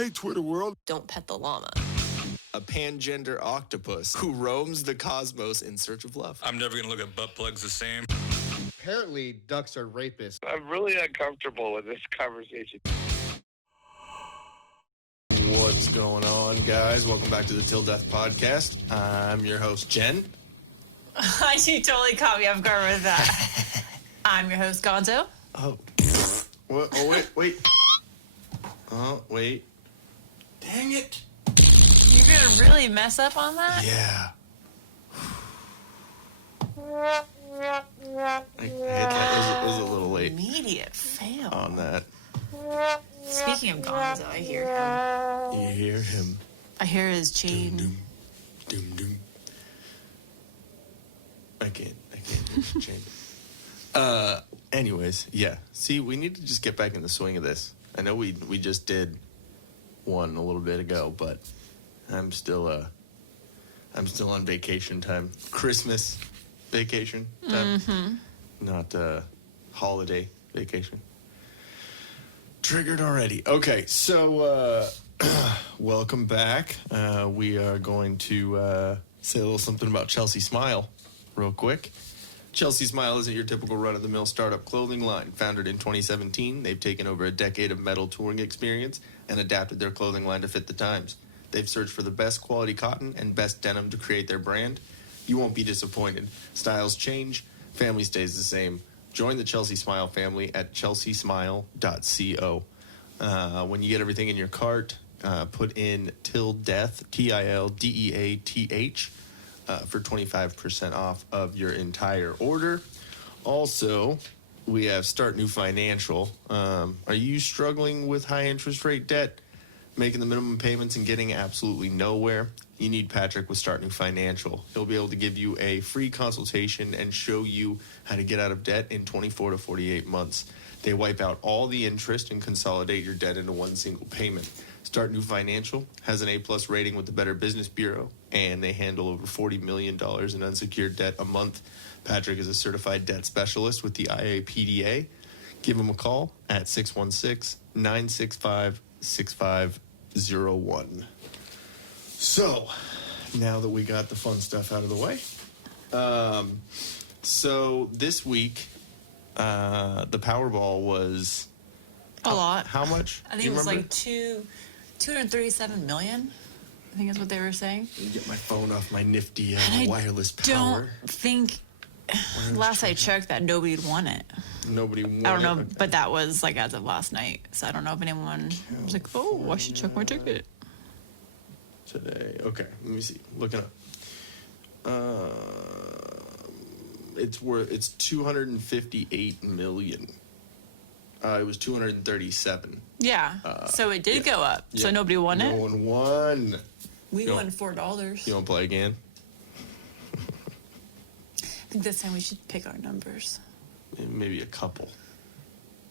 Hey, Twitter world. Don't pet the llama. A pangender octopus who roams the cosmos in search of love. I'm never going to look at butt plugs the same. Apparently, ducks are rapists. I'm really uncomfortable with this conversation. What's going on, guys? Welcome back to the Till Death Podcast. I'm your host, Jen. You totally caught me off guard with that. I'm your host, Gonzo. Oh. What? Oh, wait. Oh, wait. Dang it. You're going to really mess up on that? Yeah. I hit that. It was a little late. Immediate fail. On that. Speaking of Gonzo, I hear him. You hear him. I hear his chain. Doom, doom, doom. I can't do the chain. Anyways, yeah. See, we need to just get back in the swing of this. I know we just did one a little bit ago, but I'm still on vacation time. Christmas vacation time. Mm-hmm. Not holiday vacation. Triggered already. Okay, so welcome back. We are going to say a little something about Chelsea Smile real quick. Chelsea Smile isn't your typical run-of-the-mill startup clothing line. Founded in 2017, they've taken over a decade of metal touring experience and adapted their clothing line to fit the times. They've searched for the best quality cotton and best denim to create their brand. You won't be disappointed. Styles change, family stays the same. Join the Chelsea Smile family at chelseasmile.co. When you get everything in your cart, put in Till Death, TILDEATH, for 25% off of your entire order. Also, we have Start New Financial. Are you struggling with high interest rate debt, making the minimum payments and getting absolutely nowhere? You need Patrick with Start New Financial. He'll be able to give you a free consultation and show you how to get out of debt in 24 to 48 months. They wipe out all the interest and consolidate your debt into one single payment. Start New Financial has an A-plus rating with the Better Business Bureau, and they handle over $40 million in unsecured debt a month. Patrick is a certified debt specialist with the IAPDA. Give him a call at 616-965-6501. So, now that we got the fun stuff out of the way, so this week, the Powerball was A lot. How much? I think it was like 237 million. I think that's what they were saying. Get my phone off my nifty wireless power. Don't think. Last I checked, that nobody had won it. Nobody won it? I don't know, Okay. but that was like as of last night. So I don't know if anyone was like, oh, I should check my ticket. Today. Okay, let me see. Looking up. It's 258 million. It was 237. Yeah. So it did go up. Yeah. So nobody won it? No one won. We won $4. You want to play again? I think this time we should pick our numbers. Maybe a couple.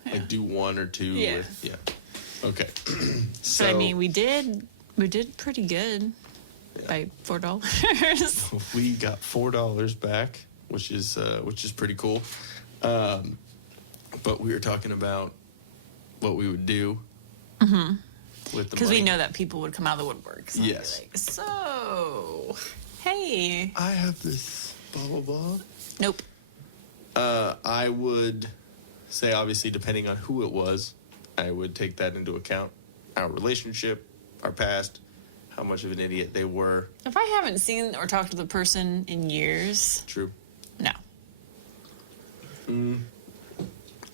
Yeah. Like do one or two. Yeah. Okay. So I mean, we did pretty good by $4. We got $4 back, which is pretty cool. But we were talking about what we would do with the Because money. we know that people would come out of the woodwork. So Yes. Like, so, hey. I have this blah blah blah. Nope. I would say, obviously, depending on who it was, I would take that into account. Our relationship, our past, how much of an idiot they were. If I haven't seen or talked to the person in years, True. no.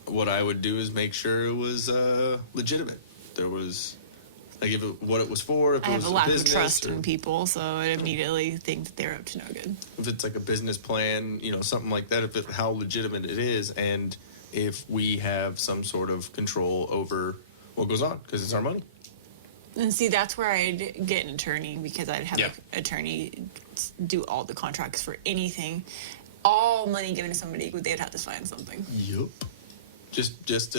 What I would do is make sure it was legitimate. There was, like, what it was for, if I it have was a lack of business, trust or in people, so I immediately think that they're up to no good. if it's like a business plan, something like that, how legitimate it is, and if we have some sort of control over what goes on, because it's our money. And see, that's where I'd get an attorney, because I'd have an attorney do all the contracts for anything. All money given to somebody, they'd have to sign something. Yup. Just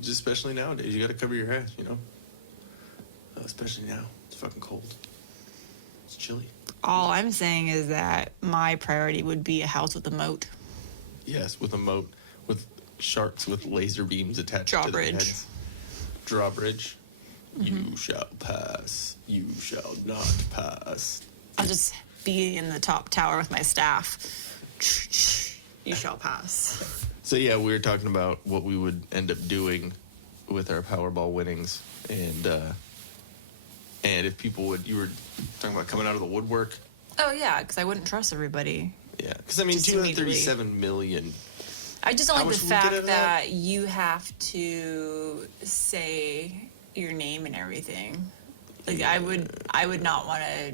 especially nowadays, you got to cover your ass, especially now. It's fucking cold. It's chilly. All I'm saying is that my priority would be a house with a moat. Yes, with a moat, with sharks with laser beams attached to their Drawbridge. heads. Drawbridge. You shall pass. You shall not pass. I'll just be in the top tower with my staff. You shall pass. So yeah, we were talking about what we would end up doing with our Powerball winnings, and if people would, you were talking about coming out of the woodwork. Oh yeah, because I wouldn't trust everybody. Yeah, because I mean, Just 237 million. I just don't How like the much would we get out fact of that? that you have to say your name and everything. Like I would not want to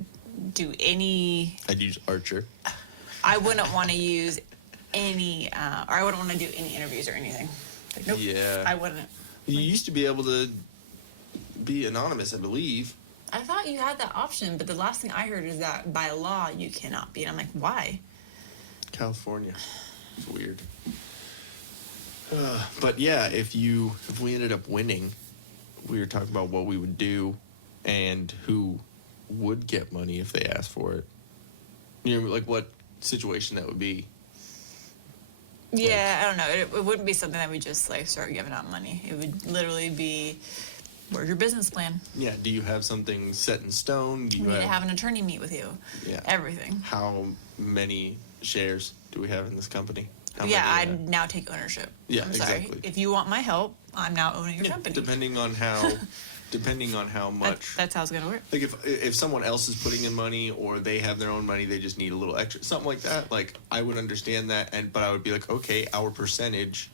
do any. I'd use Archer. I wouldn't want to use any, or I wouldn't want to do any interviews or anything. Like, nope. Yeah. I wouldn't. You used to be able to be anonymous, I believe. I thought you had that option, but the last thing I heard is that by law you cannot be. And I'm like, why? California. It's weird. But yeah, if we ended up winning, we were talking about what we would do and who would get money if they asked for it. You know, like what situation that would be. Yeah, I don't know. It wouldn't be something that we just like start giving out money. It would literally be, where's your business plan? Yeah. Do you have something set in stone? Do you You need to have an attorney meet with you. Yeah. Everything. How many shares do we have in this company? How Yeah, many, I'd now take ownership. Yeah, I'm sorry. exactly. If you want my help, I'm now owning your company. depending on how much. That's how it's gonna work. Like if someone else is putting in money or they have their own money, they just need a little extra, something like that. Like I would understand that, but I would be like, okay, our percentage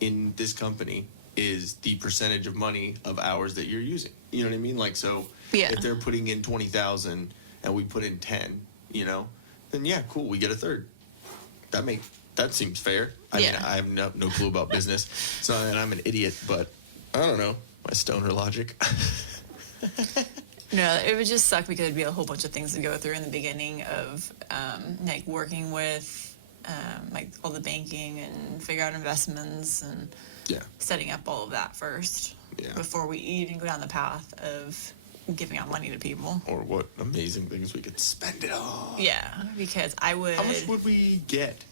in this company is the percentage of money of hours that you're using. You know what I mean? Like so, Yeah. if they're putting in 20,000 and we put in 10, then yeah, cool, we get a third. That seems fair. I mean, I have no clue about business, so and I'm an idiot, but I don't know my stoner logic. No, it would just suck because it'd be a whole bunch of things to go through in the beginning of like working with like all the banking and figure out investments and Yeah. setting up all of that first before we even go down the path of giving out money to people. Or what amazing things we could spend it on. Yeah, because I would. How much would we get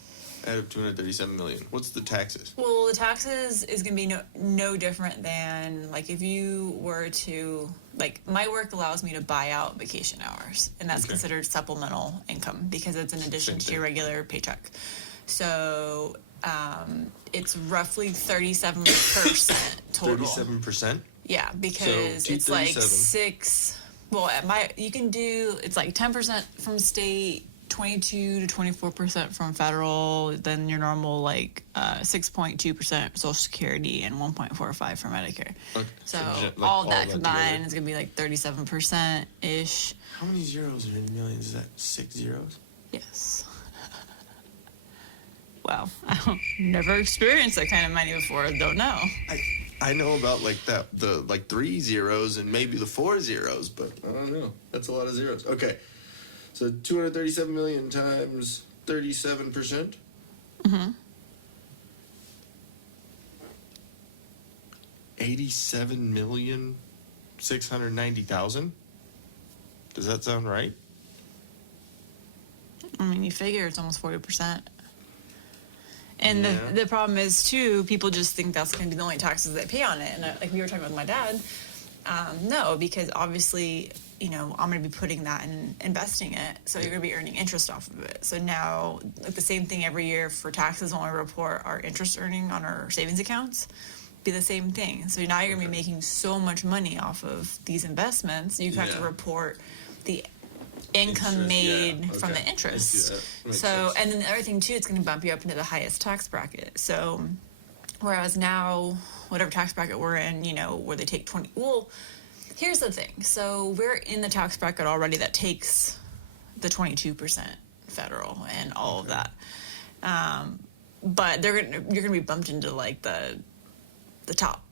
out of 237 million? What's the taxes? Well, the taxes is going to be no different than, like, if you were to, like, my work allows me to buy out vacation hours, and that's considered supplemental income because it's in addition to your regular paycheck. So it's roughly 37% total. 37%? Yeah, because it's like 237. well, you can do, it's like 10% from state, 22 to 24% from federal, then your normal like 6.2% Social Security and 1.45 for Medicare. Okay. So Like all that together. combined is gonna be like 37% ish. How many zeros are in millions? Is that 6 zeros? Yes. Wow, I've never experienced that kind of money before. Don't know. I know about like the 3 zeros and maybe the 4 zeros, but I don't know. That's a lot of zeros. Okay. So 237 million times 37%? Mm-hmm. 87,690,000? Does that sound right? I mean, you figure it's almost 40%. And Yeah. the problem is, too, people just think that's going to be the only taxes they pay on it. And like we were talking with my dad, no, because obviously, I'm going to be putting that and investing it. So you're going to be earning interest off of it. So now, like the same thing every year for taxes when we report our interest earning on our savings accounts, be the same thing. So now you're going to be making so much money off of these investments. You have to report the income made from the interest. So, and then the other thing too, it's going to bump you up into the highest tax bracket. So, whereas now, whatever tax bracket we're in, where they take 20. Well, here's the thing. So we're in the tax bracket already that takes the 22% federal and all of that. But you're gonna be bumped into like the top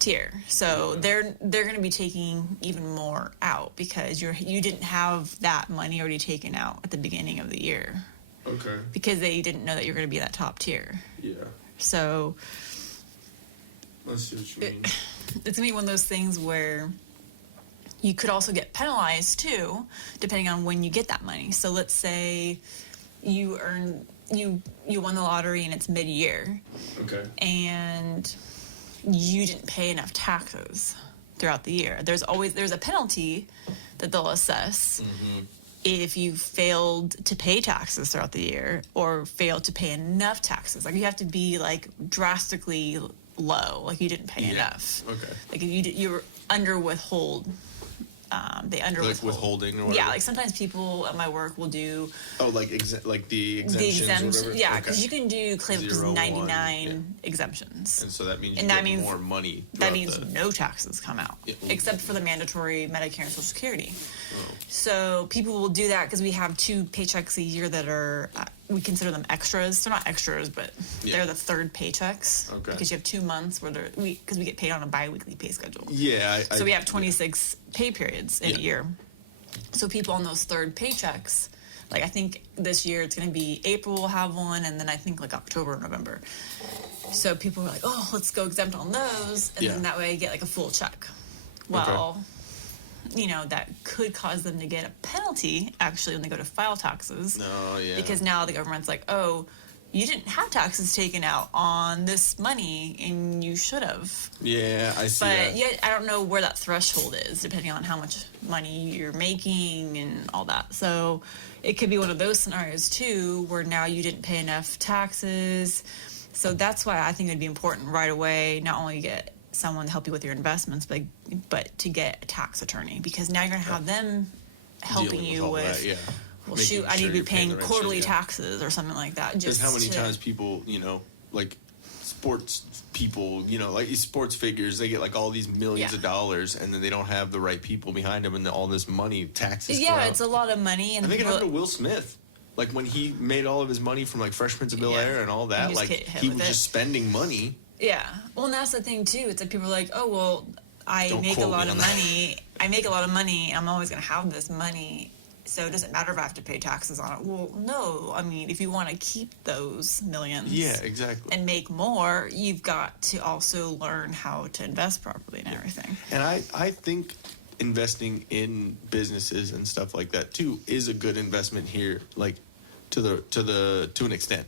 tier. So they're going to be taking even more out because you didn't have that money already taken out at the beginning of the year. Okay. Because they didn't know that you're going to be that top tier. Yeah. So I see what you mean. it's going to be one of those things where you could also get penalized too, depending on when you get that money. So let's say you won the lottery and it's mid-year. Okay. And you didn't pay enough taxes throughout the year. There's a penalty that they'll assess if you failed to pay taxes throughout the year or failed to pay enough taxes. Like you have to be like drastically low, like you didn't pay enough. Okay. Like if you were under withhold. They under Like withholding or whatever? Yeah, like sometimes people at my work will do like the exemptions or whatever? yeah, because you can do claim up to 0, 99 exemptions. And so that means you And get that means- more money. That means no taxes come out, except for the mandatory Medicare and Social Security. Oh. So people will do that because we have 2 paychecks a year that are, we consider them extras. They're not extras, but they're the third paychecks. Okay. Because you have 2 months where because we get paid on a bi-weekly pay schedule. Yeah. So we have 26 pay periods in a year. So people on those third paychecks, like I think this year it's going to be April will have one, and then I think like October or November. So people were like, oh, let's go exempt on those, and then that way I get like a full check. Well, you know, that could cause them to get a penalty actually when they go to file taxes. Oh, yeah. Because now the government's like, oh, you didn't have taxes taken out on this money and you should have. Yeah, I see But that. yet I don't know where that threshold is depending on how much money you're making and all that. So it could be one of those scenarios too where now you didn't pay enough taxes. So that's why I think it would be important right away not only get someone to help you with your investments, but to get a tax attorney, because now you're going to have them helping Dealing you all with, that, well, Making shoot, I need sure to be you're paying paying the right quarterly shit, taxes or something like that. Because Just how many to- times people, like sports people, like these sports figures, they get like all these millions of dollars, and then they don't have the right people behind them, and all this money, taxes. Yeah, come out. it's a lot of money. And I think it people- happened to Will Smith. Like when he made all of his money from like Fresh Prince of Bel Air and all that, And you like just get hit he with was it. just spending money. Yeah. Well, and that's the thing too. It's like people are like, oh, well, I Don't make a quote lot me of on that. money. I make a lot of money. I'm always going to have this money. So it doesn't matter if I have to pay taxes on it. Well, no. I mean, if you want to keep those millions Yeah, exactly. and make more, you've got to also learn how to invest properly and everything. And I think investing in businesses and stuff like that too is a good investment here, like to an extent.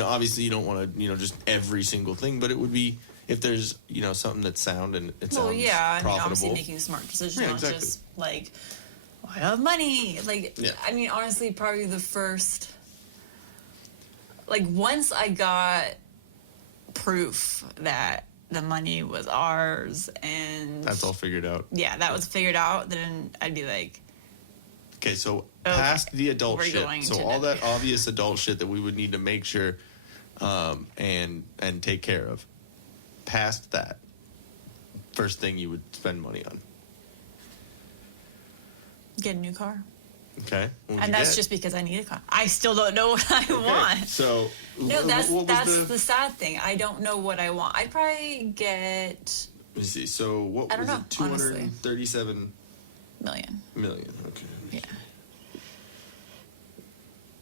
Obviously you don't want to, just every single thing, but it would be if there's, something that's sound and it sounds Well, yeah. I mean, profitable. obviously making smart decisions, Yeah, not exactly. just like, oh, I have money. Like, Yeah. I mean, honestly, probably the first, like, once I got proof that the money was ours and That's all figured out. yeah, that was figured out, then I'd be like, Okay, so Okay, past the adult we're shit, going so to all dinner. that obvious adult shit that we would need to make sure and take care of. Past that, first thing you would spend money on. get a new car. Okay, what would And you that's get? just because I need a car. I still don't know what I Okay, want. So No, what was that's the sad thing. I don't know what I want. I'd probably get Let me see. So what I don't was know, it? honestly. 237 million. million. Okay. Yeah.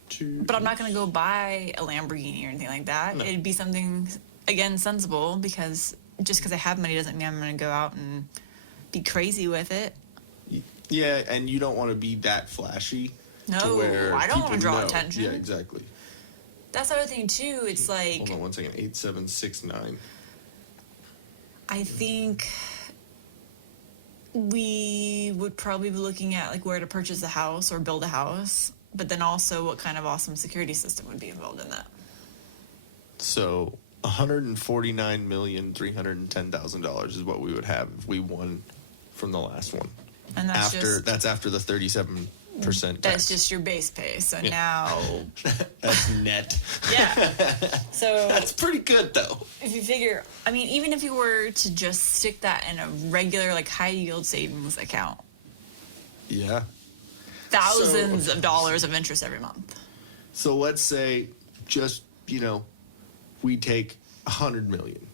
Two. But I'm not going to go buy a Lamborghini or anything like that. No. It'd be something, again, sensible, because just because I have money doesn't mean I'm going to go out and be crazy with it. Yeah, and you don't want to be that flashy. No, to where I don't wanna people draw know. attention. Yeah, exactly. That's the other thing, too. It's like, Hold on one second. 8769. I think we would probably be looking at like where to purchase a house or build a house, but then also what kind of awesome security system would be involved in that. So $149,310,000 is what we would have if we won from the last one. And That's after the 37% tax. that's just your base pay. So now, That's net. yeah. So That's pretty good though. if you figure, I mean, even if you were to just stick that in a regular, like, high yield savings account, Yeah. thousands of dollars of interest every month. So let's say just, we take 100 million.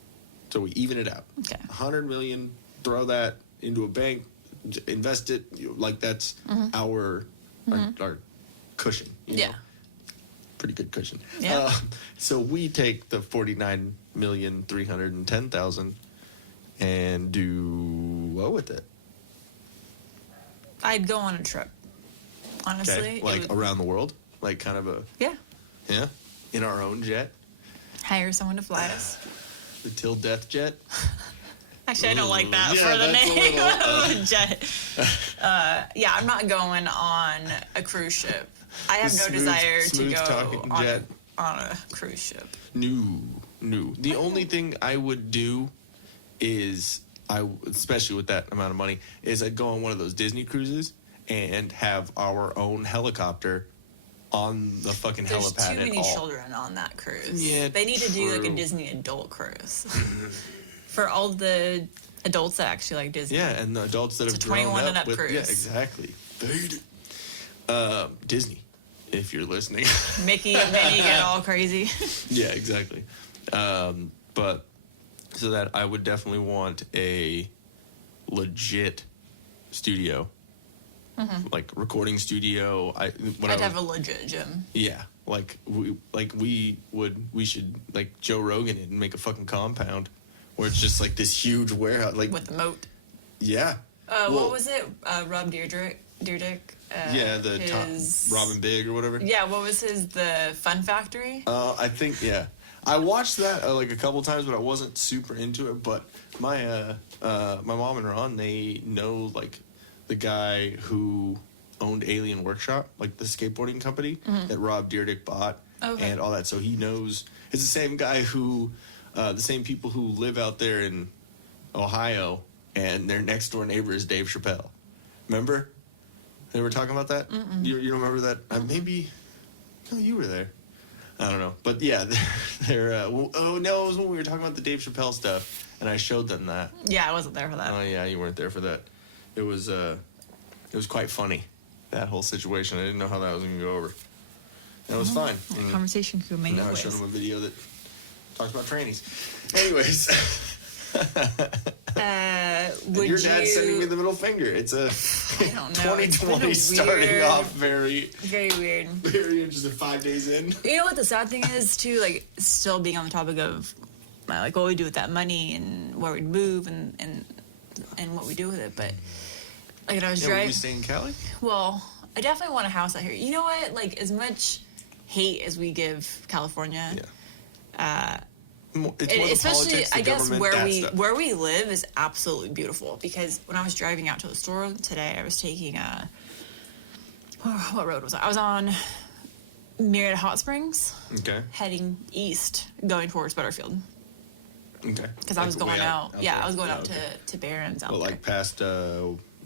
So we even it out. Okay. 100 million, throw that into a bank, invest it, like that's our cushion. Yeah. Pretty good cushion. Yeah. So we take the 49,310,000 and do what with it? I'd go on a trip. Honestly. Okay. It Like would- around the world? Like kind of yeah. in our own jet? Hire someone to fly us. The Till Death jet? I Actually, I don't like that Yeah, for the that's a name little, of a jet. Yeah, I'm not going on a cruise ship. I have no desire to go talking on jet. on a cruise ship. No. The only thing I would do is, especially with that amount of money, is I'd go on one of those Disney cruises and have our own helicopter on the fucking There's helipad too many and all. children on that cruise. Yeah, they need to do like a true. Disney adult cruise for all the adults that actually like Disney. Yeah, and the adults that It's have a grown 21 up and up with, cruise. yeah, exactly. Disney, if you're listening. Mickey and Minnie get all crazy. Yeah, exactly. But so that I would definitely want a legit studio, like recording studio. I'd have a legit gym. Yeah, we should like Joe Rogan it and make a fucking compound where it's just like this huge warehouse, like With the moat. yeah. What was it? Rob Deerdick? Yeah, the his... Robin Big or whatever. Yeah, what was the Fun Factory? I think yeah. I watched that like a couple times, but I wasn't super into it. But my mom and Ron, they know like the guy who owned Alien Workshop, like the skateboarding company that Rob Deerdick bought and all that. So he knows it's the same guy who, the same people who live out there in Ohio, and their next door neighbor is Dave Chappelle. Remember? They were talking about that. You don't remember that? Maybe. No, you were there. I don't know, but yeah, they're. Oh no, it was when we were talking about the Dave Chappelle stuff, and I showed them that. Yeah, I wasn't there for that. Oh yeah, you weren't there for that. It was quite funny, that whole situation. I didn't know how that was going to go over. And it was fine. The conversation could make Now I it showed ways. them a video that talks about trannies. Anyways, Would your dad's you... sending me the middle finger. It's a I don't know. It's been 2020 a starting weird- off very Very weird. interesting. 5 days in. You know what the sad thing is too? Like, still being on the topic of like what we do with that money and where we'd move and what we do with it. But like, I was Yeah, will driving. we stay in Cali? Well, I definitely want a house out here. You know what? Like, as much hate as we give California, It's more the especially politics, the I guess government, where we live is absolutely beautiful. Because when I was driving out to the store today, I was taking what road was I? I was on Marietta Hot Springs, Okay. heading east, going towards Butterfield. Okay. Because I was going out. Yeah, there. I was going out okay. to Barron's out Well, there. like past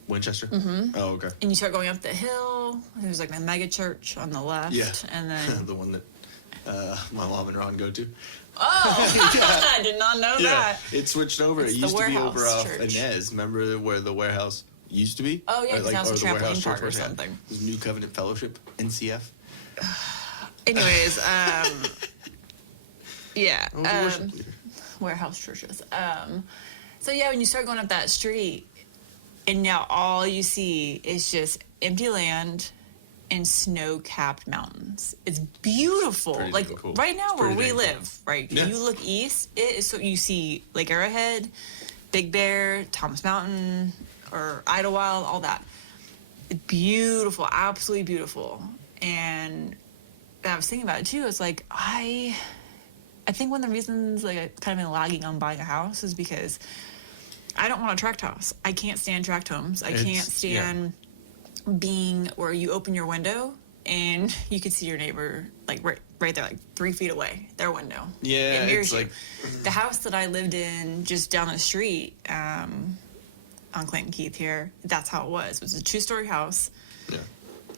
Winchester? Mm-hmm. Oh, okay. And you start going up the hill. There's like the mega church on the left. Yeah. And then the one that my mom and Ron go to. I did not know that. It switched over. It's It the used to be over warehouse off church. Inez. Remember where the warehouse used to be? Oh, yeah, Or, 'cause that was a or the warehouse trampoline park church or was at. something. It was New Covenant Fellowship, NCF. Anyways, yeah. I was a worship leader. Warehouse churches. So yeah, when you start going up that street, and now all you see is just empty land and snow-capped mountains. It's beautiful. Pretty Like damn cool. right now It's where pretty we damn live, right? Yeah. You look east, it is so you see Lake Arrowhead, Big Bear, Thomas Mountain, or Idlewild, all that. It's beautiful, absolutely beautiful. And I was thinking about it too. It's like I think one of the reasons like I kind of been lagging on buying a house is because I don't want a tract house. I can't stand tract homes. I can't stand being where you open your window and you can see your neighbor like right there, like 3 feet away, their window. Yeah, It mirrors it's you. like The house that I lived in just down the street on Clinton Keith here, that's how it was. It was a 2-story house. yeah.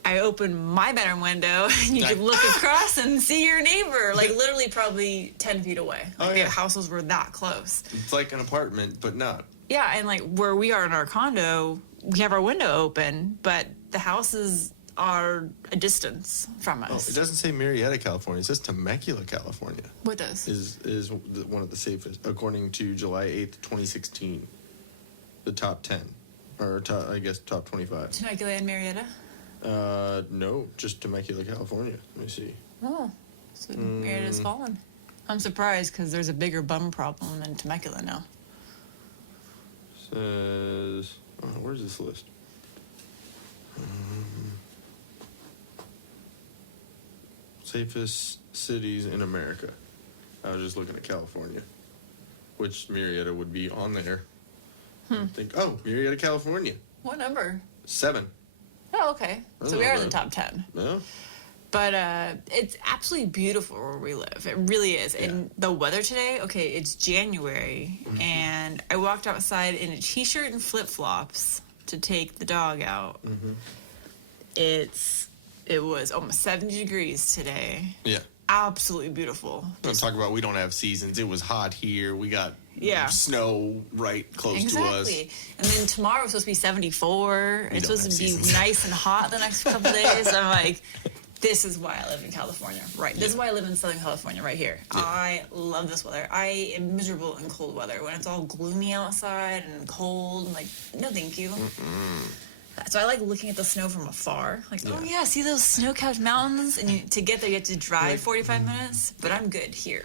I opened my bedroom window and you could look across and see your neighbor, like literally probably 10 feet away. Like Oh, yeah. the houses were that close. It's like an apartment, but not. Yeah, and like where we are in our condo, we have our window open, but the houses are a distance from Oh, us. it doesn't say Marietta, California. It says Temecula, California. What does? Is one of the safest, according to July 8th, 2016. The top 10. Or I guess top 25. Temecula and Marietta? No, just Temecula, California. Let me see. Oh, so Marietta's fallen. I'm surprised because there's a bigger bum problem than Temecula now. Says, where's this list? Safest cities in America. I was just looking at California, which Marietta would be on there. I think, oh, you're out of California. What number? 7. Oh, okay. So we are in the top 10. No. But it's absolutely beautiful where we live. It really is. And the weather today, okay, it's January, and I walked outside in a t-shirt and flip-flops to take the dog out. It was almost 70 degrees today. Yeah. Absolutely beautiful. I'm talking about we don't have seasons. It was hot here. We got snow right close to us. Exactly. And then tomorrow it's supposed to be 74. We It's don't supposed to have be seasons. nice and hot the next couple days. I'm like, this is why I live in California. Right. This is why I live in Southern California right here. Yeah. I love this weather. I am miserable in cold weather. When it's all gloomy outside and cold, I'm like, no thank you. So I like looking at the snow from afar. Like, oh yeah, see those snow-capped mountains? And to get there, you have to drive 45 minutes. But I'm good here.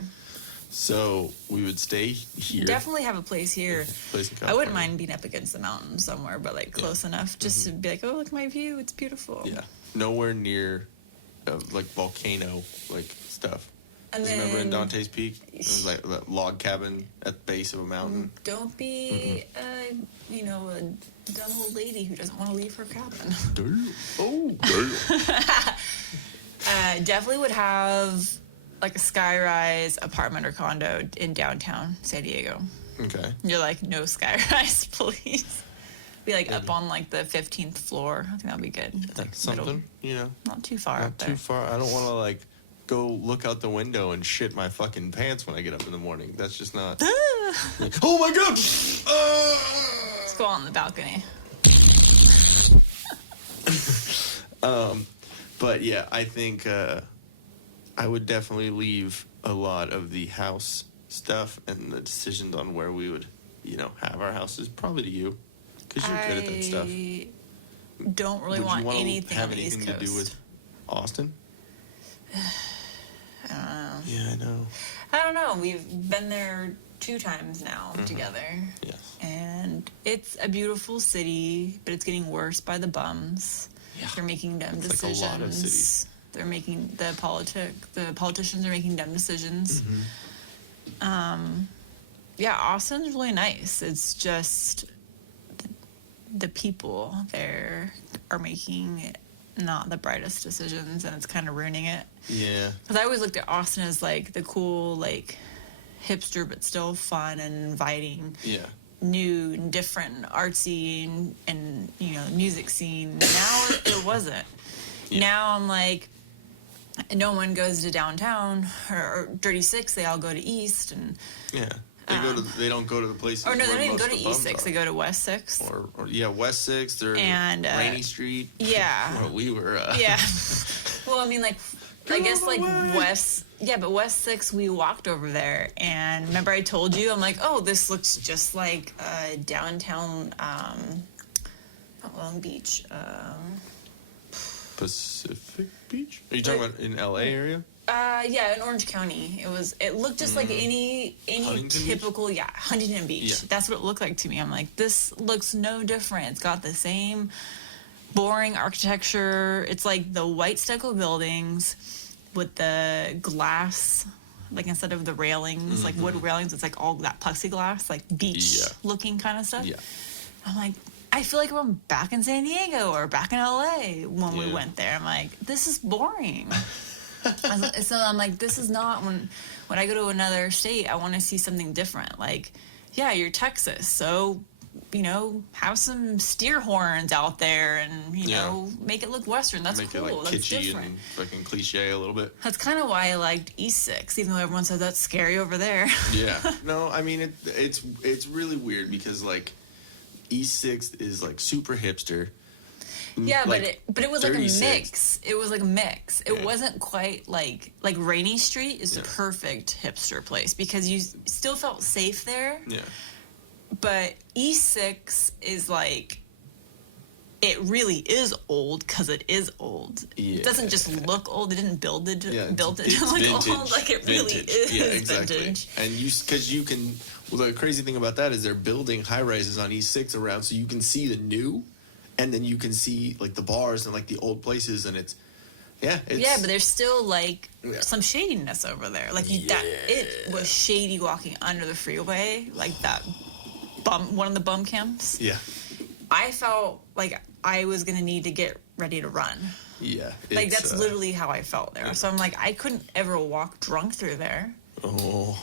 So we would stay here. Definitely have a place here. Place in I wouldn't California. mind being up against the mountain somewhere, but like close enough just to be like, oh, look at my view. It's beautiful. Yeah. Nowhere near like volcano like stuff. And Remember in then Dante's Peak? It was like that log cabin at the base of a mountain. don't be, a dumb old lady who doesn't want to leave her cabin. Oh, damn. Definitely would have like a skyrise apartment or condo in downtown San Diego. Okay. You're like, no skyrise, please. Be like up on like the 15th floor. I think that'd be good. It's, like, That's something, middle, not too far Not up too there. far. I don't want to like go look out the window and shit my fucking pants when I get up in the morning. That's just not. Like, oh my god! Let's go on the balcony. But yeah, I think I would definitely leave a lot of the house stuff and the decisions on where we would, have our houses probably to you, because you're good at that stuff. I don't really Would you want wanna anything have on the East anything Coast. to do with Austin? I don't know. Yeah, I know. I don't know. We've been there 2 times now together. Yes. And it's a beautiful city, but it's getting worse by the bums. Yeah. They're making dumb It's decisions. like a lot of cities. They're making the politicians are making dumb decisions. Yeah, Austin's really nice. It's just the people there are making not the brightest decisions, and it's kind of ruining it. Yeah. Because I always looked at Austin as like the cool, like hipster but still fun and inviting, Yeah. new and different, artsy and music scene. Now it wasn't. Yeah. Now I'm like, no one goes to downtown or Dirty Six. They all go to East and. Yeah. They don't go to the places. Or no, they where don't even most go of to the East bums 6. are. They go to West 6. Or West 6th or And, Rainy Street. Yeah. Where we were. Yeah. Well, I mean, like, I guess, like, away. but West 6, we walked over there. And remember I told you, I'm like, oh, this looks just like downtown, not Long Beach. Pacific Beach? Are you talking about in LA area? Yeah, in Orange County. It looked just like any Huntington typical, Huntington Beach. Yeah. That's what it looked like to me. I'm like, this looks no different. It's got the same boring architecture. It's like the white stucco buildings with the glass, like instead of the railings, like wood railings, it's like all that plexiglass, like beach looking kind of stuff. Yeah. I'm like, I feel like I'm back in San Diego or back in LA when we Yeah. went there. I'm like, this is boring. So I'm like, this is not when I go to another state, I want to see something different. Like, yeah, you're Texas, so have some steer horns out there and make it look Western. That's Make cool. it like That's kitschy different. and fucking cliche a little bit. That's kind of why I liked East 6, even though everyone says that's scary over there. Yeah. No, I mean it's really weird because like East 6th is like super hipster. Yeah, Like, but it was like a 36th. mix. It was like a mix. It Yeah. wasn't quite like Rainy Street is the Yeah. perfect hipster place because you still felt safe there. Yeah. But E6 is like, it really is old because it is old. Yeah. It doesn't just look old. It didn't build it Yeah, to look vintage, old. Like it really vintage. is Yeah, exactly. vintage. And because you can, well, the crazy thing about that is they're building high rises on E6 around, so you can see the new, and then you can see like the bars and like the old places, and it's Yeah, but there's still like Yeah. some shadiness over there. Like it was shady walking under the freeway, like that one of the bum camps. Yeah. I felt like I was gonna need to get ready to run. Yeah. Like that's literally how I felt there. Yeah. So I'm like, I couldn't ever walk drunk through there. Oh,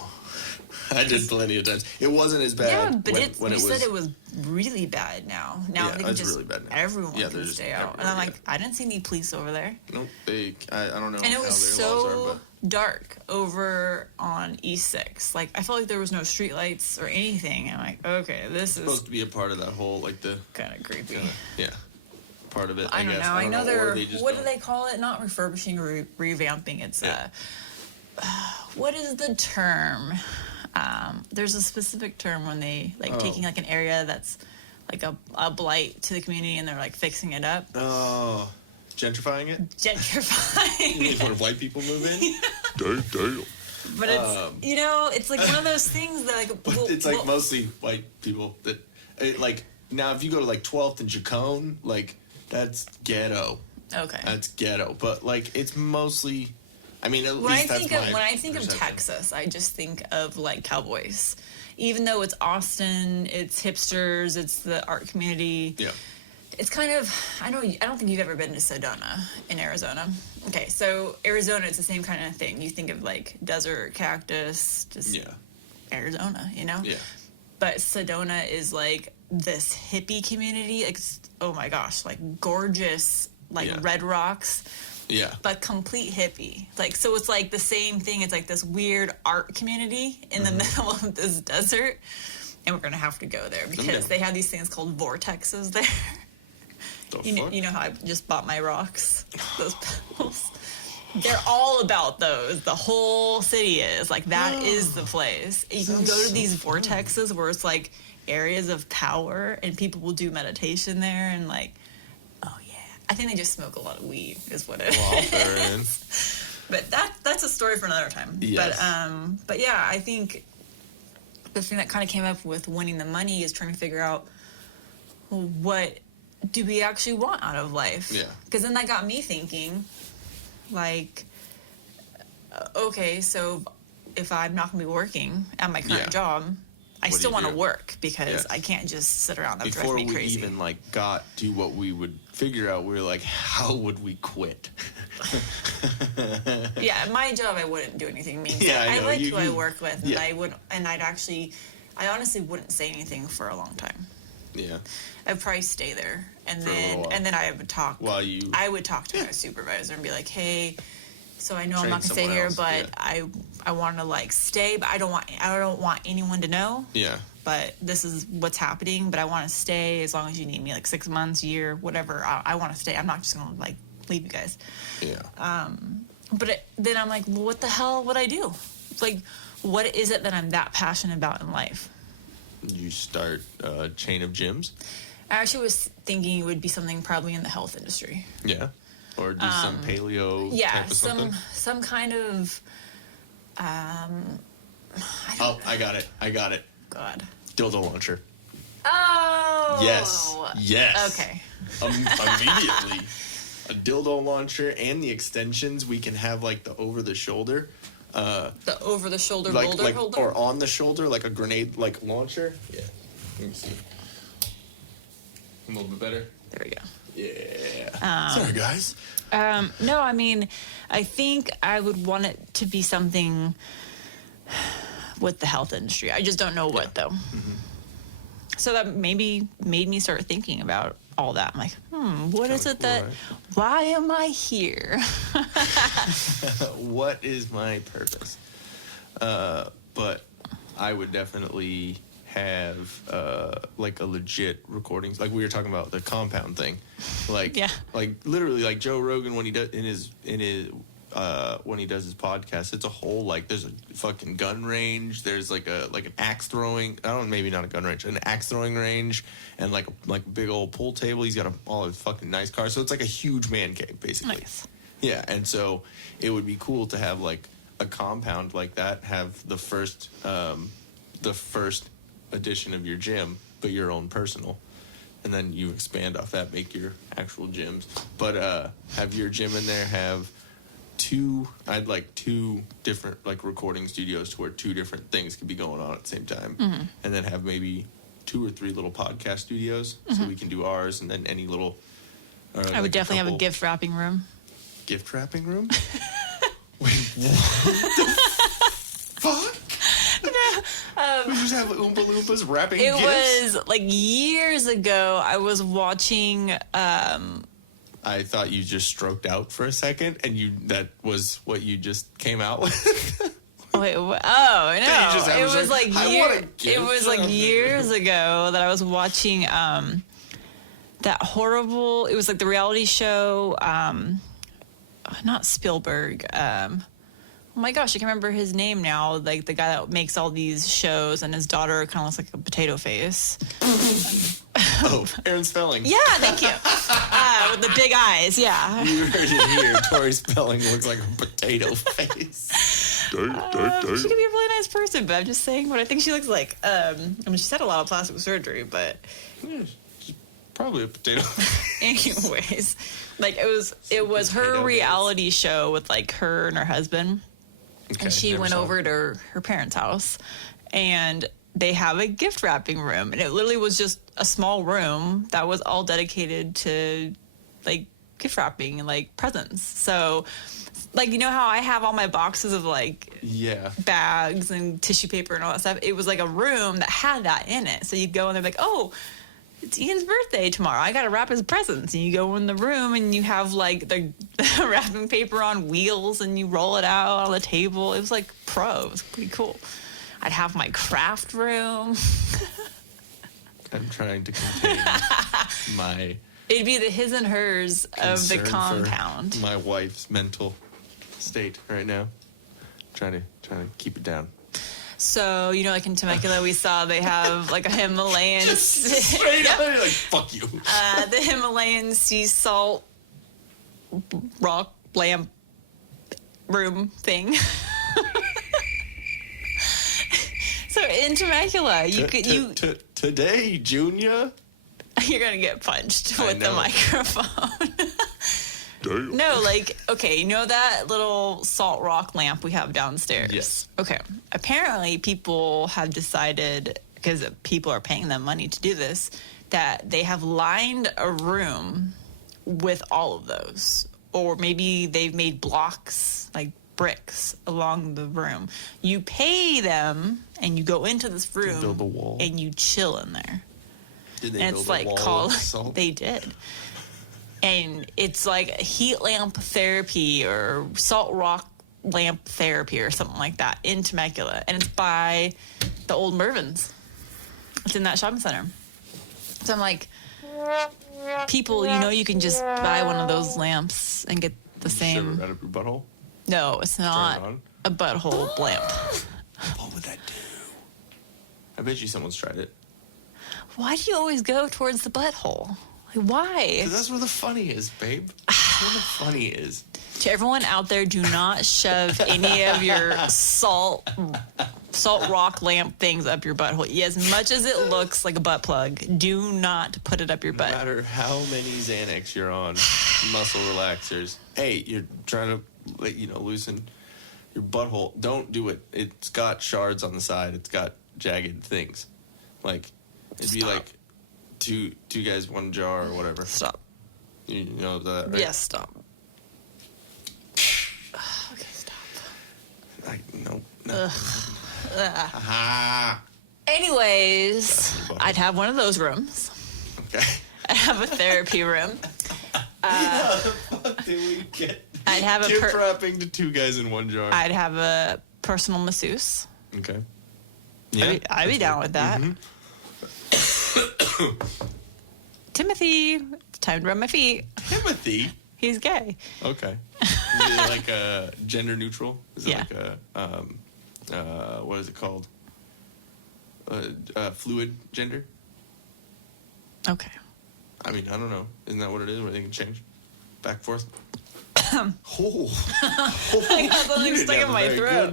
I did plenty of times. It wasn't as bad. Yeah, but when you it was, said it was really bad now. Now Yeah, they can it's just really bad now. everyone Yeah, can there's stay out, and everywhere, I'm like, yeah. I didn't see any police over there. Nope. I don't know And it how was their laws are, so but dark over on E6. Like I felt like there was no streetlights or anything. I'm like, okay, this is supposed to be a part of that whole like the kind of creepy. yeah part of it. I don't guess. know. I know or they're they just what do don't. they call it? Not refurbishing or revamping. It's Yeah. what is the term? There's a specific term when they like taking like an area that's like a blight to the community and they're like fixing it up. Oh, gentrifying it. Gentrifying. You mean when white people move in? Damn. But it's it's like one of those things that like But it's like mostly white people that like now if you go to like 12th and Chacon, like that's ghetto. okay. That's ghetto. But like it's mostly I mean at When I least that's think my of when I think of perception. Texas, I just think of like cowboys. Even though it's Austin, it's hipsters, it's the art community. Yeah. It's kind of I don't think you've ever been to Sedona in Arizona. Okay, so Arizona it's the same kind of thing. You think of like desert, cactus, just Yeah. Arizona, you know? Yeah. But Sedona is like this hippie community. Like, oh my gosh, like gorgeous, like Yeah. red rocks. Yeah. But complete hippie. Like, so it's like the same thing. It's like this weird art community in the middle of this desert. And we're going to have to go there because Okay. they have these things called vortexes there. The You know, fuck? you know how I just bought my rocks? Those pebbles. They're all about those. The whole city is. Like, that is the place. You can Sounds go to so these fun. vortexes where it's like areas of power and people will do meditation there and like, oh yeah. I think they just smoke a lot of weed is what it Well, is. fair in. But that's a story for another time. Yes. But yeah, I think the thing that kind of came up with winning the money is trying to figure out, well, what do we actually want out of life? Yeah. Because then that got me thinking, like, okay, so if I'm not going to be working at my current Yeah. job, I What do still you want to do? work because Yes. I can't just sit around. That Before drives me we crazy. even like got to what we would figure out, we were like, how would we quit? Yeah, at my job I wouldn't do anything mean. Yeah, I I know. like You- who I you- work with, and yeah. I honestly wouldn't say anything for a long time. Yeah. I'd probably stay there, and For a little while. then I would talk. While you I would talk to my supervisor and be like, "Hey, so I know I'm Train not gonna stay someone here, else, but yeah. I want to like stay, but I don't want anyone to know. Yeah. But this is what's happening. But I want to stay as long as you need me, like 6 months, year, whatever. I want to stay. I'm not just gonna like leave you guys. Yeah. But then I'm like, well, what the hell would I do? Like, what is it that I'm that passionate about in life? You start a chain of gyms. I actually was thinking it would be something probably in the health industry. Yeah. Or do some paleo Yeah, type of something. some kind of Oh, I got it. God. Dildo launcher. Oh. Yes. Okay. Immediately. A dildo launcher and the extensions. We can have like the over the shoulder. The over the shoulder Like, boulder like holder. or on the shoulder, like a grenade like launcher. Yeah. Let me see. A little bit better. There we go. Yeah. Sorry guys. No, I mean, I think I would want it to be something with the health industry. I just don't know what though. Mm-hmm. So that maybe made me start thinking about all that. I'm like, what is it cool, that? right? Why am I here? What is my purpose? But I would definitely have like a legit recordings, like we were talking about the compound thing, like Yeah. like literally like Joe Rogan when he does in his when he does his podcast, it's a whole like there's a fucking gun range, there's like an axe throwing, I don't know, maybe not a gun range, an axe throwing range, and like a big old pool table. He's got all his fucking nice cars, so it's like a huge man cave basically. Nice. Yeah, and so it would be cool to have like a compound like that, have the first edition of your gym, but your own personal, and then you expand off that, make your actual gyms. But have your gym in there, have I'd like two different like recording studios to where two different things could be going on at the same time, and then have maybe 2 or 3 little podcast studios, so we can do ours, and then any little. I would definitely have a gift wrapping room. Gift wrapping room. Wait, what the fuck? We just have Oompa Loompas wrapping It gifts? was like years ago. I was watching. I thought you just stroked out for a second, and that was what you just came out with. Wait, oh no! just have It a was like I want a gift. It was like years ago that I was watching that horrible. It was like the reality show. Not Spielberg. Oh my gosh, I can remember his name now. Like the guy that makes all these shows, and his daughter kind of looks like a potato face. Oh, Aaron Spelling. Yeah, thank you. With the big eyes, yeah. You heard it here. Tori Spelling looks like a potato face. She could be a really nice person, but I'm just saying what I think she looks like. I mean, she's had a lot of plastic surgery, but Yeah, she's probably a potato. anyways, like it was her Potato reality show with like her and her husband, Okay, and she never went saw over it. to her parents' house, and they have a gift wrapping room, and it literally was just a small room that was all dedicated to like gift wrapping and like presents. So, like, you know how I have all my boxes of like Yeah. bags and tissue paper and all that stuff? It was like a room that had that in it. So you go in there like, oh, it's Ian's birthday tomorrow. I got to wrap his presents. And you go in the room and you have like the wrapping paper on wheels and you roll it out on the table. It was like pro. It was pretty cool. I'd have my craft room. I'm trying to contain my It'd be the his and hers of the concern for compound. my wife's mental state right now. Trying to keep it down. So, you know, like in Temecula, we saw they have like a Himalayan, Straight up, like fuck you. the Himalayan sea salt rock lamp room thing. So in Temecula, Today, Junior. you're gonna get punched I with the know. microphone. No, like, okay, you know that little salt rock lamp we have downstairs? Yes. Okay. Apparently, people have decided, because people are paying them money to do this, that they have lined a room with all of those. Or maybe they've made blocks, like bricks, along the room. You pay them, and you go into this room, build a wall. and you chill in there. Did they And build it's a like wall called, of salt? they did. And it's like heat lamp therapy or salt rock lamp therapy or something like that in Temecula. And it's by the old Mervyn's. It's in that shopping center. So I'm like, people, you know, you can just buy one of those lamps and get the Shove same. it right up your butthole. No, it's not on? a butthole lamp. What would that do? I bet you someone's tried it. Why do you always go towards the butthole? Like, why? 'Cause that's where the funny is, babe. That's where the funny is. To everyone out there, do not shove any of your salt rock lamp things up your butthole. As much as it looks like a butt plug, do not put it up your No butt. matter how many Xanax you're on, muscle relaxers. Hey, you're trying to, loosen your butthole. Don't do it. It's got shards on the side. It's got jagged things. Like, it'd be Stop. like two guys, one jar or whatever. Stop. You know that, right? Yes, stop. Okay, stop. No. Ugh. Ah. Anyways, I'd have one of those rooms. Okay. I'd have a therapy room. How the fuck did we get I'd have a gift wrapping to 2 guys in 1 jar? I'd have a personal masseuse. Okay. I'd be down with that. Timothy, it's time to rub my feet. Timothy? He's gay. Okay. Is it like a gender neutral? Is it Yeah. like a, what is it called? Fluid gender? Okay. I mean, I don't know. Isn't that what it is, where they can change? Back and forth? I got something You stuck didn't in my have a throat.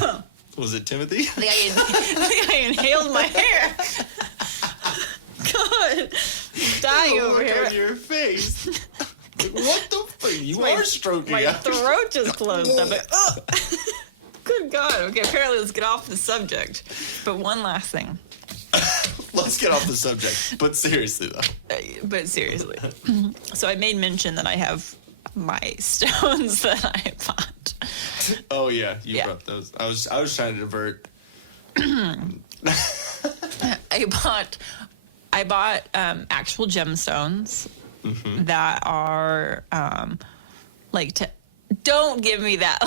very Was it Timothy? I think I inhaled my hair. God, I'm dying over Look on here. your face. Like, what the fuck? You My- are stroking My out. throat just closed up. Good God. Okay, apparently let's get off the subject. But one last thing. Let's get off the subject. But seriously, though. So I made mention that I have my stones that I bought. Oh, yeah. You Yeah. brought those. I was trying to divert. I bought actual gemstones that are don't give me that.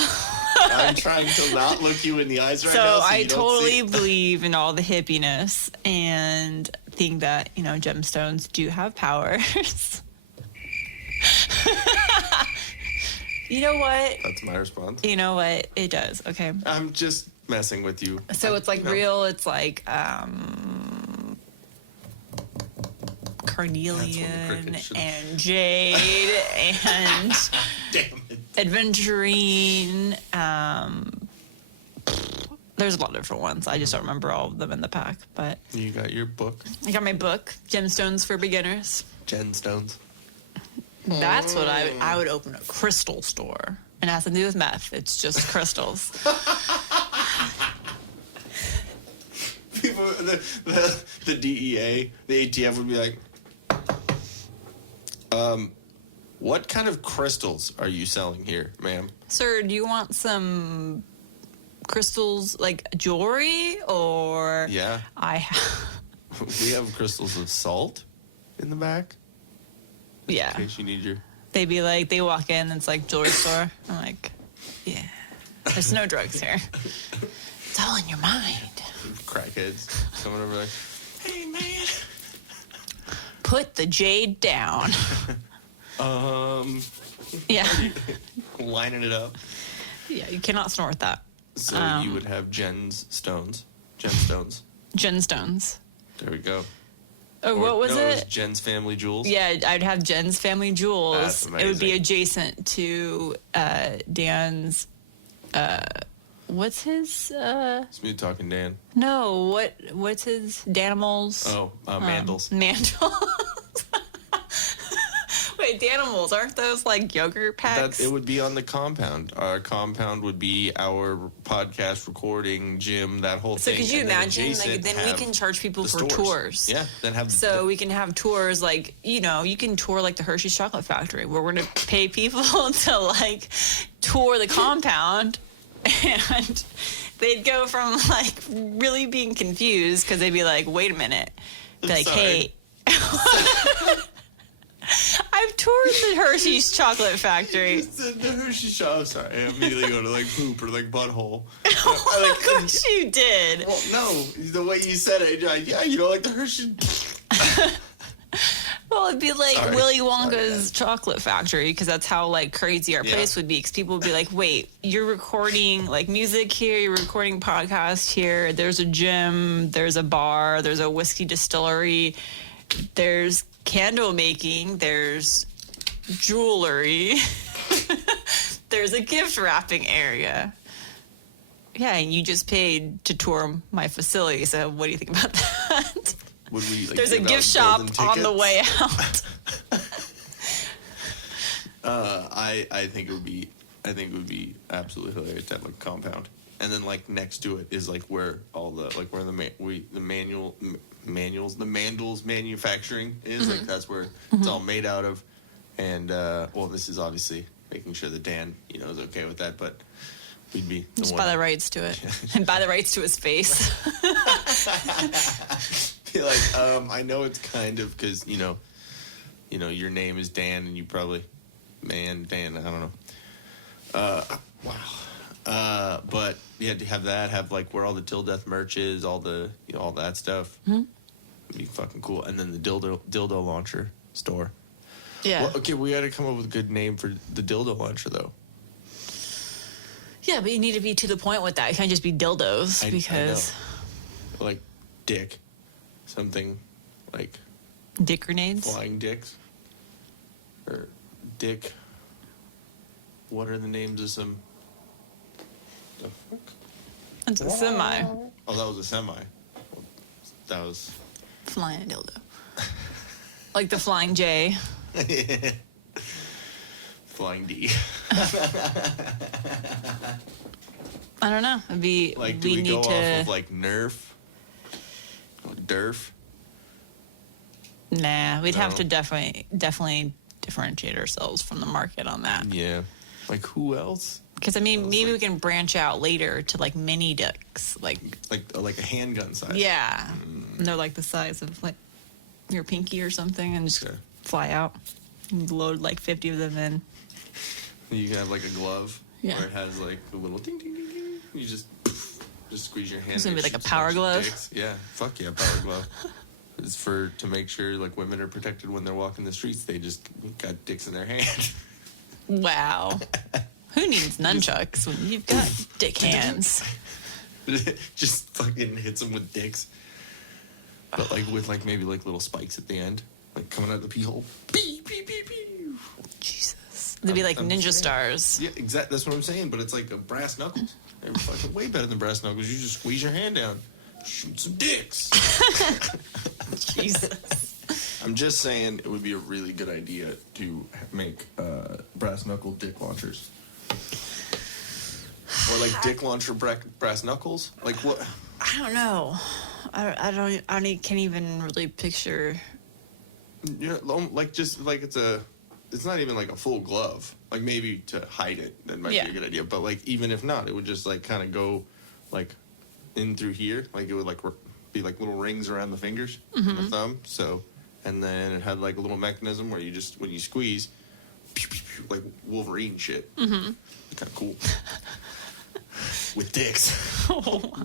I'm trying to not look you in the eyes right So now. I you don't totally see. believe in all the hippiness and think that, gemstones do have powers. You know what? That's my response. You know what? It does. Okay. I'm just messing with you. So it's like No. real, it's like carnelian cricket should- and jade and Damn it. aventurine. There's a lot of different ones. I just don't remember all of them in the pack. But You got your book, I got my book, Gemstones for Beginners. Gemstones. That's what I would open a crystal store. And it has to do with meth. It's just crystals. People, the DEA, the ATF would be like, what kind of crystals are you selling here, ma'am? Sir, do you want some crystals, like jewelry, or Yeah. We have crystals of salt in the back Yeah. in case you need your They'd be like, they walk in, and it's like jewelry store. I'm like, yeah, there's no drugs here. It's all in your mind. crackheads coming over like, hey man. Put the jade down. Yeah. Lining it up. Yeah, you cannot snort that. So you would have gemstones. Gemstones. There we go. Oh, what was no, it? It was Jen's Family Jewels. Yeah, I'd have Jen's Family Jewels. That's It would be amazing. adjacent to Dan's. What's his? Smooth talking Dan. No, what's his? Danimals. Oh, Mandles. Mandles. Wait, Danimals, aren't those like yogurt packs? It would be on the compound. Our compound would be our podcast recording gym, that whole So thing. could you and then imagine? Like, adjacent then we have can charge people the for stores. tours. Yeah, then have So we can have tours like, you can tour like the Hershey's Chocolate Factory, where we're going to pay people to like tour the compound, and they'd go from like really being confused because they'd be like, wait a minute. Be like, sorry. hey, I've toured the Hershey's Chocolate Factory. the Hershey shop. Oh, sorry, I immediately go to like poop or like butthole. Oh, of course you did. Well, no, the way you said it, you're like, yeah, like the Hershey. Well, it'd be like Sorry. Willy Sorry, Wonka's chocolate factory, because that's how like crazy our Yeah. place would be. Because people would be like, "Wait, you're recording like music here? You're recording podcast here? There's a gym, there's a bar, there's a whiskey distillery, there's candle making, there's jewelry, there's a gift wrapping area." Yeah, and you just paid to tour my facility. So what do you think about that? Would we? Like, There's a give gift out shop golden on the tickets? way out. I think it would be absolutely hilarious to have like a compound, and then like next to it is like where all the like where the Mandles manufacturing is. Like that's where it's all made out of, and well, this is obviously making sure that Dan is okay with that, but we'd be the Just one. buy the rights to it. And buy the rights to his face. Be like, I know it's kind of because your name is Dan, and you probably Dan. I don't know. Wow. But yeah, to have that, have like where all the Till Death merch is, all the all that stuff. Would be fucking cool. And then the dildo launcher store. Yeah. Well, okay, we got to come up with a good name for the dildo launcher, though. Yeah, but you need to be to the point with that. You can't just be dildos, I because know. Like dick, something like dick grenades. flying dicks or dick. What are the names of some? The fuck? It's a semi Oh, that was a semi. That was. flying dildo. Like the Flying J. Flying D. I don't know. It'd be Like, do we go off of like Nerf? Derf. Nah, we'd have No. to definitely differentiate ourselves from the market on that. Yeah. Like who else? Because, I mean, maybe we like- can branch out later to, like, mini dicks. Like a handgun size. yeah. And they're, like, the size of, like, your pinky or something and just Okay. fly out. And load, like, 50 of them in. You can have like a glove Yeah. where it has like a little ding ding ding ding. You just squeeze your hand. It's gonna and be like a shoots power bunch of glove? dicks. Yeah, fuck yeah, power glove. It's to make sure like women are protected when they're walking the streets. They just got dicks in their hand. Wow. Who needs nunchucks when you've got dick hands? Just fucking hits them with dicks. But like with like maybe like little spikes at the end, like coming out of the pee hole. Pee pee pee pee. Jesus. They'd be like I'm ninja saying. stars. Yeah, exactly. That's what I'm saying. But it's like a brass knuckles. They're fucking way better than brass knuckles. You just squeeze your hand down, shoot some dicks. Jesus. I'm just saying it would be a really good idea to make brass knuckle dick launchers. Or like dick launcher brass knuckles. Like what? I don't know. I can't even really picture. You know, like just like it's not even like a full glove. Like maybe to hide it, that might Yeah. be a good idea. But like even if not, it would just like kind of go like in through here. Like it would like be like little rings around the fingers and the thumb. So, and then it had like a little mechanism where you just when you squeeze, pew, pew, pew, like Wolverine shit. Mm-hmm. Kind of cool. With dicks.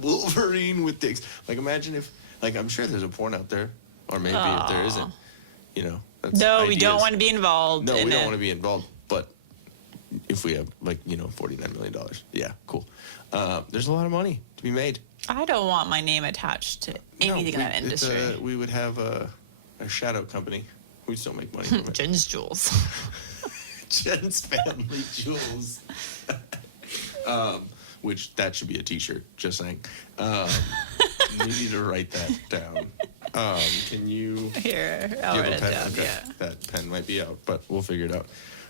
Wolverine with dicks. Like imagine if like I'm sure there's a porn out there, or maybe if there isn't. You know. That's No, we don't ideas. want to be involved. No, in we don't it. want to be involved. But if we have like $49 million, yeah, cool. There's a lot of money to be made. I don't want my name attached to anything in that industry. We would have a shadow company. We'd still make money from it. Jen's Jewels. Jen's Family Jewels. Which that should be a T-shirt. Just saying. You need to write that down. Can you? Here, Do I'll you write have a it pen? down. Okay. Yeah. That pen might be out, but we'll figure it out.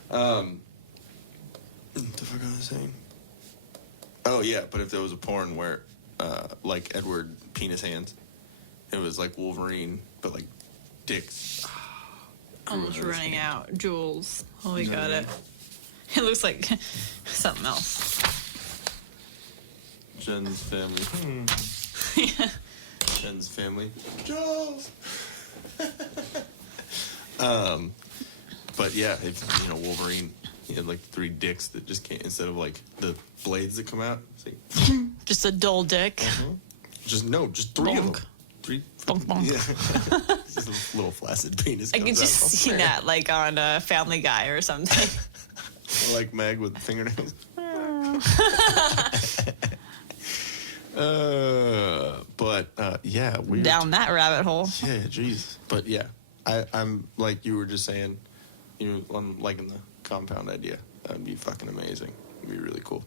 What the fuck was I saying? Oh yeah, but if there was a porn where, like Edward penis hands, it was like Wolverine, but like dicks. Almost Whatever. running out. Jewels. Oh, we You know got what I it. It looks like something else. Jen's family. Yeah. Jen's family. Jaws. But yeah, if Wolverine, he had like 3 dicks that just can't instead of like the blades that come out. It's like, Just a dull dick. just 3 of Bonk. them. 3. Bonk, bonk. Yeah. Just a little flaccid penis. I can comes just out. see that like on a Family Guy or something. Or like Meg with fingernails. Yeah, weird. Down that rabbit hole. Yeah, jeez. But yeah, I'm like you were just saying, I'm liking the compound idea. That would be fucking amazing. It'd be really cool.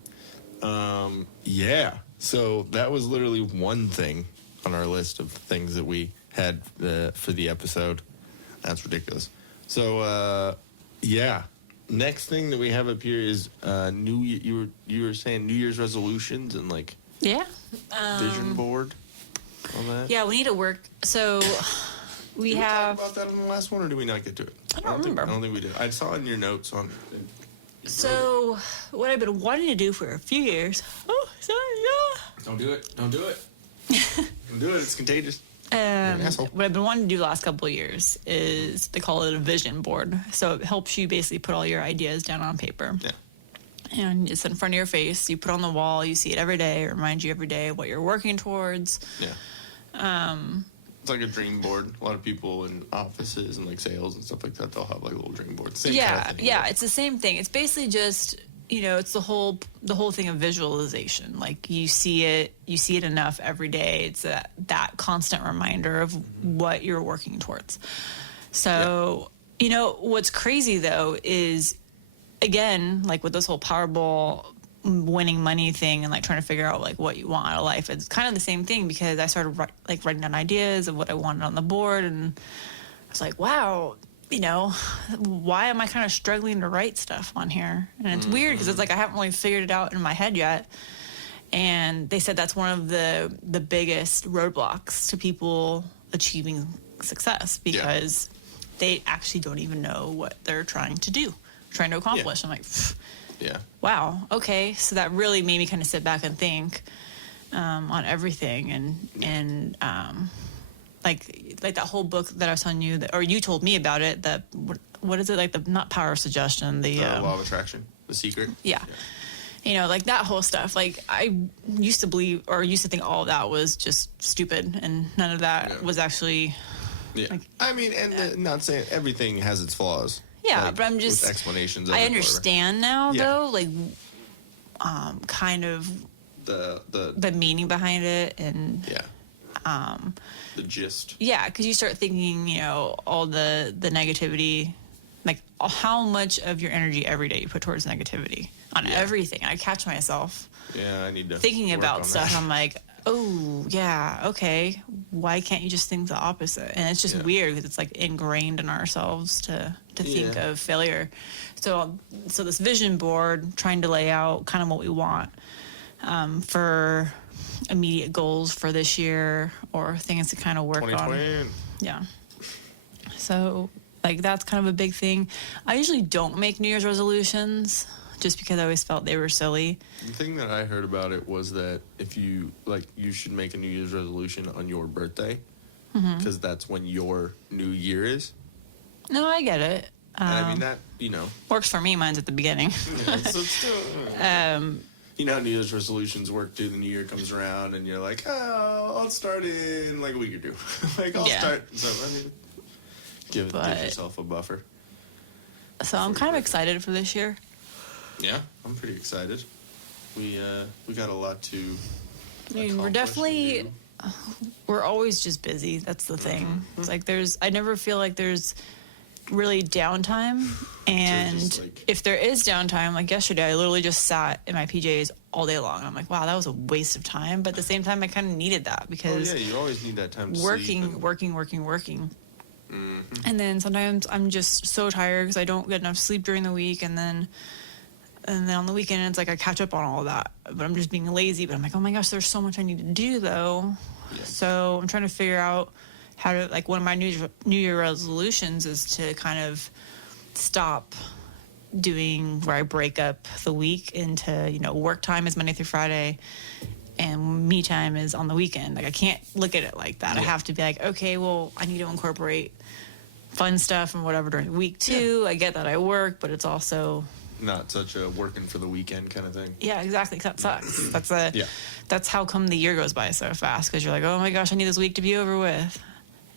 Yeah. So that was literally one thing on our list of things that we had for the episode. That's ridiculous. So yeah. Next thing that we have up here is you were saying New Year's resolutions and like Yeah. vision board. All that. Yeah, we need to work. So we Did we have. talk about that in the last one, or did we not get to it? I don't remember. I don't think we did. I saw it in your notes on. So what I've been wanting to do for a few years. Oh, sorry. Don't do it. Don't do it. Don't do it. It's contagious. Yeah. asshole. What I've been wanting to do the last couple of years is they call it a vision board. So it helps you basically put all your ideas down on paper. Yeah. And it's in front of your face. You put it on the wall. You see it every day. It reminds you every day what you're working towards. Yeah. It's like a dream board. A lot of people in offices and like sales and stuff like that, they'll have like little dream boards. Same Yeah, kind of thing, yeah. but- It's the same thing. It's basically just it's the whole thing of visualization. Like you see it enough every day. It's that constant reminder of what you're working towards. So what's crazy though is, again, like with this whole Powerball winning money thing and like trying to figure out like what you want out of life, it's kind of the same thing because I started writing down ideas of what I wanted on the board, and I was like, wow, why am I kind of struggling to write stuff on here? And it's weird because it's like I haven't really figured it out in my head yet. And they said that's one of the biggest roadblocks to people achieving success because they actually don't even know what they're trying to accomplish. I'm like, wow, okay. So that really made me kind of sit back and think on everything, and like that whole book that I was telling you, or you told me about it. That what is it, like, the not power of suggestion, the law of attraction, The Secret. Yeah. You know, like that whole stuff. Like, I used to believe or used to think all of that was just stupid, and none of that was actually. Yeah. Like, I mean, and not saying everything has its flaws. Yeah, like, but I'm just with explanations. I understand now, though, like, kind of the meaning behind it, and the gist. Yeah, because you start thinking, you know, all the negativity, like how much of your energy every day you put towards negativity on everything. I catch myself. Yeah, I need to thinking work about on stuff. that. I'm like, oh yeah, okay. Why can't you just think the opposite? And it's just weird because it's like ingrained in ourselves to think of failure. So this vision board, trying to lay out kind of what we want for immediate goals for this year, or things to kind of work on. 2020. Yeah. So like that's kind of a big thing. I usually don't make New Year's resolutions just because I always felt they were silly. The thing that I heard about it was that if you you should make a New Year's resolution on your birthday, because that's when your new year is. No, I get it. And I mean that, you know, works for me. Mine's at the beginning. so it's still, you know how New Year's resolutions work too. The new year comes around and you're like, oh, I'll start in like a week or two. Like I'll start. So I mean, give yourself a buffer. So I'm kind of excited for this year. Yeah, I'm pretty excited. We got a lot to. I mean, we're always just busy. That's the thing. It's like I never feel like there's really downtime. And if there is downtime, like yesterday, I literally just sat in my PJs all day long. I'm like, wow, that was a waste of time. But at the same time, I kind of needed that because you always need that time to working. Mm-hmm. And then sometimes I'm just so tired because I don't get enough sleep during the week, and then on the weekend it's like I catch up on all of that. But I'm just being lazy. But I'm like, oh my gosh, there's so much I need to do though. Yeah. So I'm trying to figure out how to, like, one of my New Year resolutions is to kind of stop doing where I break up the week into, you know, work time is Monday through Friday and me time is on the weekend. Like, I can't look at it like that. Yeah. I have to be like, okay, well, I need to incorporate fun stuff and whatever during the week too. Yeah. I get that I work, but it's also not such a working for the weekend kind of thing. Yeah, exactly. That sucks. That's how come the year goes by so fast, because you're like, oh my gosh, I need this week to be over with.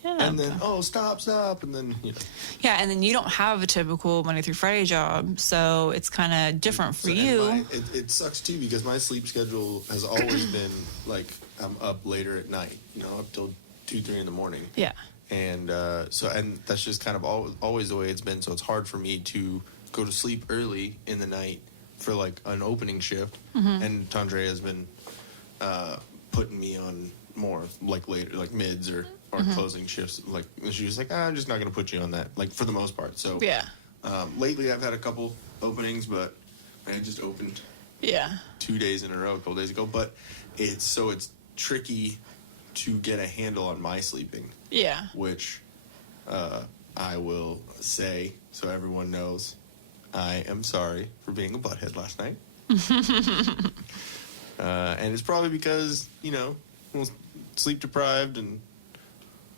Yeah. And then, stop, and then, you know. Yeah, and then you don't have a typical Monday through Friday job, so it's kind of different for you. It sucks, too, because my sleep schedule has always been, like, I'm up later at night, you know, up till 2, 3 in the morning. Yeah. And and that's just kind of always the way it's been, so it's hard for me to go to sleep early in the night for, like, an opening shift. Mm-hmm. And Tandrea has been putting me on more, like, later, like, mids or closing shifts. Like, she was like, I'm just not going to put you on that, like, for the most part. So yeah. Lately I've had a couple openings, but I just opened 2 days in a row a couple days ago. But it's tricky to get a handle on my sleeping. Yeah. Which I will say, so everyone knows, I am sorry for being a butthead last night. And it's probably because, you know, a little sleep deprived and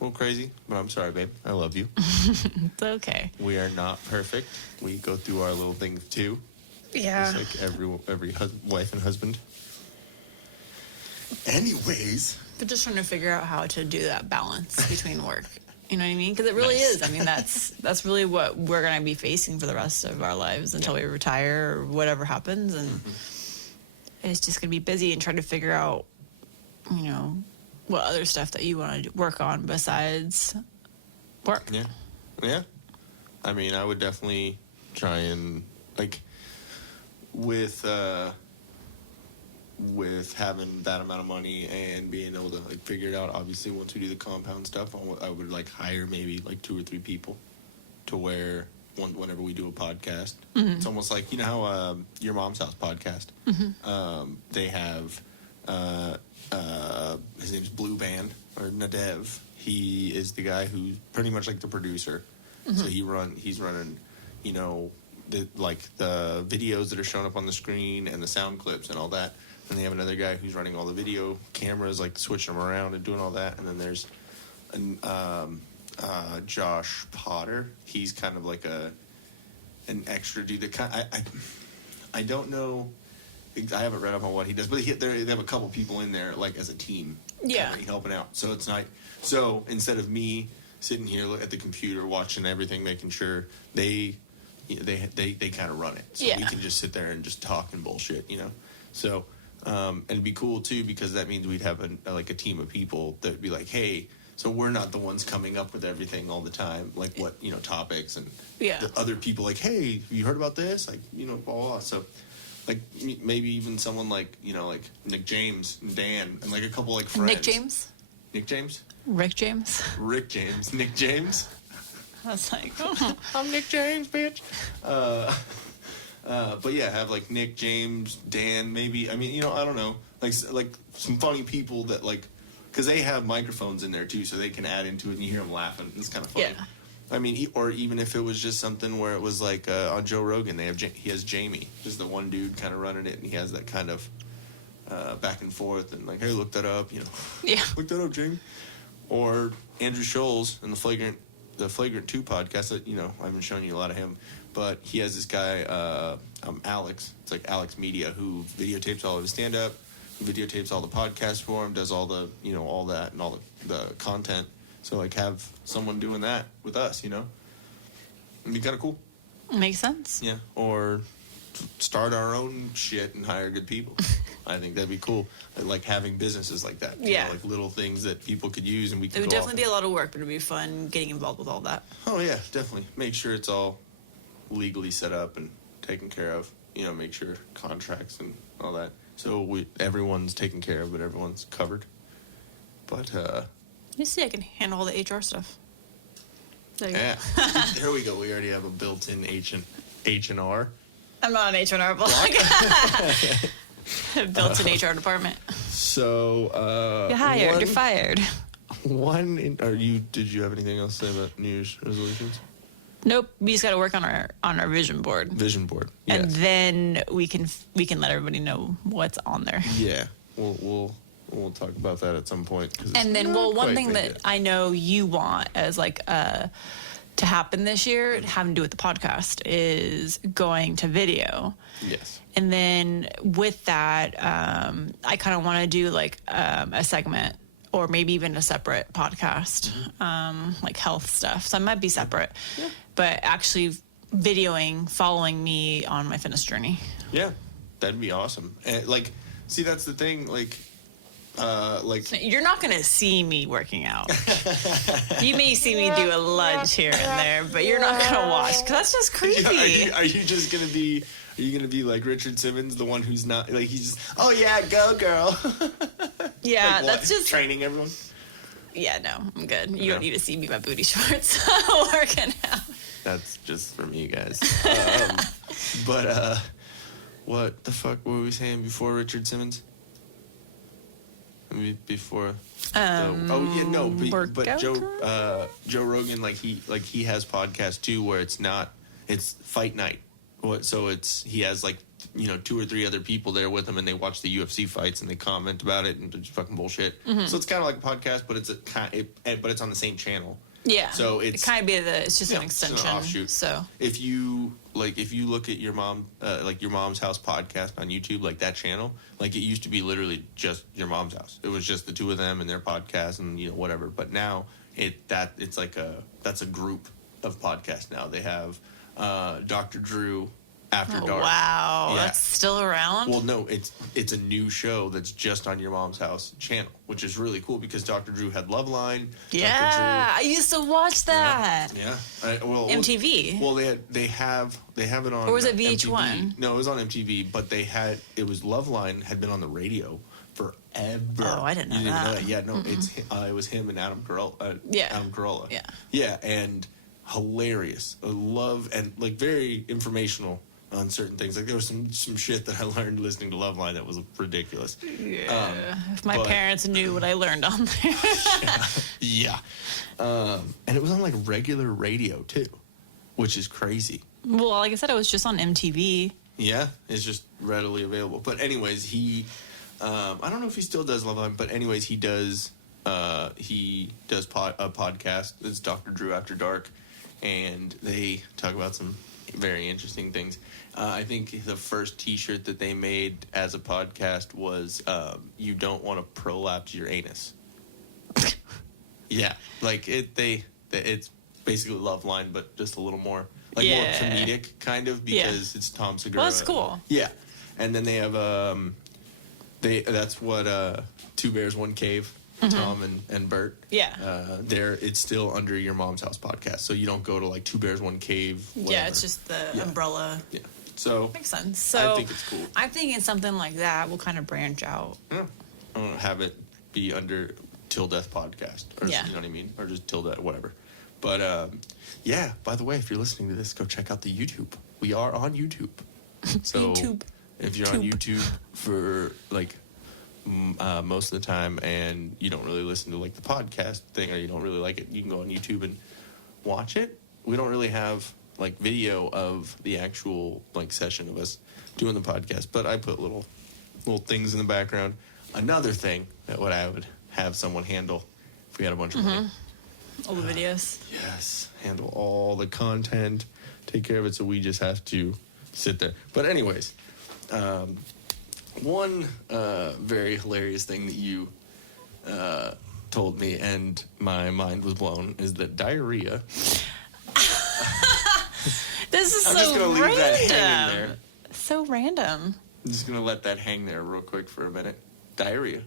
a little crazy, but I'm sorry, babe. I love you. It's okay. We are not perfect. We go through our little things too. Yeah. Just like every wife and husband. Anyways. But just trying to figure out how to do that balance between work. You know what I mean? Because it really is. I mean, that's really what we're going to be facing for the rest of our lives until we retire or whatever happens. And it's just going to be busy and trying to figure out, you know, what other stuff that you want to work on besides work. Yeah. Yeah. I mean, I would definitely try and, like, with having that amount of money and being able to, like, figure it out, obviously, once we do the compound stuff, I would, like, hire maybe, like, 2 or 3 people to where whenever we do a podcast. Mm-hmm. It's almost like, you know how Your Mom's House podcast, they have... his name's Blue Band, or Nadev. He is the guy who's pretty much like the producer. So he's running, you know, the videos that are showing up on the screen and the sound clips and all that. And they have another guy who's running all the video cameras, like switching them around and doing all that. And then there's Josh Potter. He's kind of like an extra dude. That I don't know. I haven't read up on what he does, but they have a couple people in there like as a team, kinda helping out. So it's not. So instead of me sitting here at the computer watching everything, making sure they kind of run it, so we can just sit there and just talk and bullshit, you know. So and it'd be cool too, because that means we'd have a team of people that'd be like, hey. So we're not the ones coming up with everything all the time, like what, you know, topics and the other people like, hey, you heard about this? Like, you know, blah, blah, blah. So, like, maybe even someone like, you know, like Nick James and Dan and like a couple like friends. Nick James? Nick James? Rick James? Rick James. Nick James? I was like, oh. I'm Nick James, bitch. But yeah, have like Nick James, Dan, maybe. I mean, you know, I don't know. Like some funny people that like, because they have microphones in there too, so they can add into it and you hear them laughing. It's kind of funny. Yeah. I mean, or even if it was just something where it was like on Joe Rogan, he has Jamie, just the one dude kind of running it, and he has that kind of back and forth and like, hey, look that up, you know. Yeah. Look that up, Jamie. Or Andrew Scholes in the Flagrant 2 podcast. That, you know, I've been showing you a lot of him, but he has this guy, Alex. It's like Alex Media, who videotapes all of his stand up. Videotapes all the podcasts for him, does all the, you know, all that and all the content. So like have someone doing that with us, you know, it'd be kind of cool. Makes sense. Yeah, or start our own shit and hire good people. I think that'd be cool. I like having businesses like that. You know, like little things that people could use and we could. It would definitely be a lot of work, but it'd be fun getting involved with all that. Oh yeah, definitely. Make sure it's all legally set up and taken care of. You know, make sure contracts and all that. So everyone's taken care of, but everyone's covered. But You see, I can handle all the HR stuff. There you yeah, there we go. We already have a built-in H&R. I'm not an HR blog. Built-in HR department. So You're hired. You're fired. Did you have anything else to say about New Year's resolutions? Nope. We just got to work on our vision board. Vision board. Yes. And then we can let everybody know what's on there. Yeah. We'll talk about that at some point. And then, one thing that I know you want as like to happen this year, having to do with the podcast, is going to video. Yes. And then with that, I kind of want to do like a segment or maybe even a separate podcast, like health stuff. So it might be separate, but actually videoing, following me on my fitness journey. Yeah, that'd be awesome. And see, that's the thing. You're not gonna see me working out. You may see me do a lunge here and there, but you're not gonna watch because that's just creepy. Are you just gonna be? Are you gonna be like Richard Simmons, the one who's not like he's just? Oh yeah, go girl. Yeah, that's just training everyone. Yeah, no, I'm good. You don't need to see me my booty shorts working out. That's just for me, guys. What the fuck were we saying before Richard Simmons? Before. But Joe Rogan, he has podcasts too where it's fight night. So he has like, you know, 2 or 3 other people there with him and they watch the UFC fights and they comment about it and just fucking bullshit. Mm-hmm. So it's kind of like a podcast, but it's on the same channel. Yeah. So it's just an extension. It's an offshoot. So if you look at your mom's house podcast on YouTube, like that channel, like it used to be literally just your mom's house. It was just the 2 of them and their podcast and, you know, whatever. But now that's a group of podcasts now. They have Dr. Drew After Dark. Wow, yeah. That's still around? Well, no, it's a new show that's just on your mom's house channel, which is really cool because Dr. Drew had Loveline. Yeah, I used to watch that. Yeah. MTV. Well, they have it on. Or was it VH1? MTV. No, it was on MTV, but it was Loveline had been on the radio forever. Oh, I didn't know that. Yeah, no, it was him and Adam Carolla. Adam Carolla. Yeah. Yeah, and hilarious. I love and like very informational on certain things. Like there was some shit that I learned listening to Loveline that was ridiculous. Yeah. If my but- parents knew what I learned on there. Yeah. And it was on like regular radio too, which is crazy. Well, like I said, it was just on MTV. Yeah, it's just readily available. But anyways, he, I don't know if he still does Loveline, but anyways, he does a podcast. It's Dr. Drew After Dark, and they talk about some very interesting things. I think the first T-shirt that they made as a podcast was "You don't want to prolapse your anus." Yeah, like it's basically Loveline, but just a little more more comedic kind of because it's Tom Segura. Well, that's cool. Yeah, and then they have that's what Two Bears One Cave. Tom and Bert. Yeah. It's still under Your Mom's House podcast, so you don't go to like Two Bears One Cave. Whatever. Yeah, it's just the umbrella. Yeah. So Makes sense. So I think it's cool. I'm thinking something like that will kind of branch out. Yeah. I don't have it be under Till Death podcast, or Yeah. you know what I mean, or just Till Death, whatever. But yeah. By the way, if you're listening to this, go check out the YouTube. We are on YouTube. So YouTube. if you're on YouTube for like most of the time and you don't really listen to like the podcast thing or you don't really like it, you can go on YouTube and watch it. We don't really have like video of the actual like session of us doing the podcast, but I put little things in the background. Another thing that I would have someone handle if we had a bunch of money. All the videos. Yes, handle all the content, take care of it, so we just have to sit there. But anyways, one very hilarious thing that you told me and my mind was blown is that diarrhea. This is I'm so just going to leave random. that hanging there. So random. I'm just going to let that hang there real quick for a minute. Diarrhea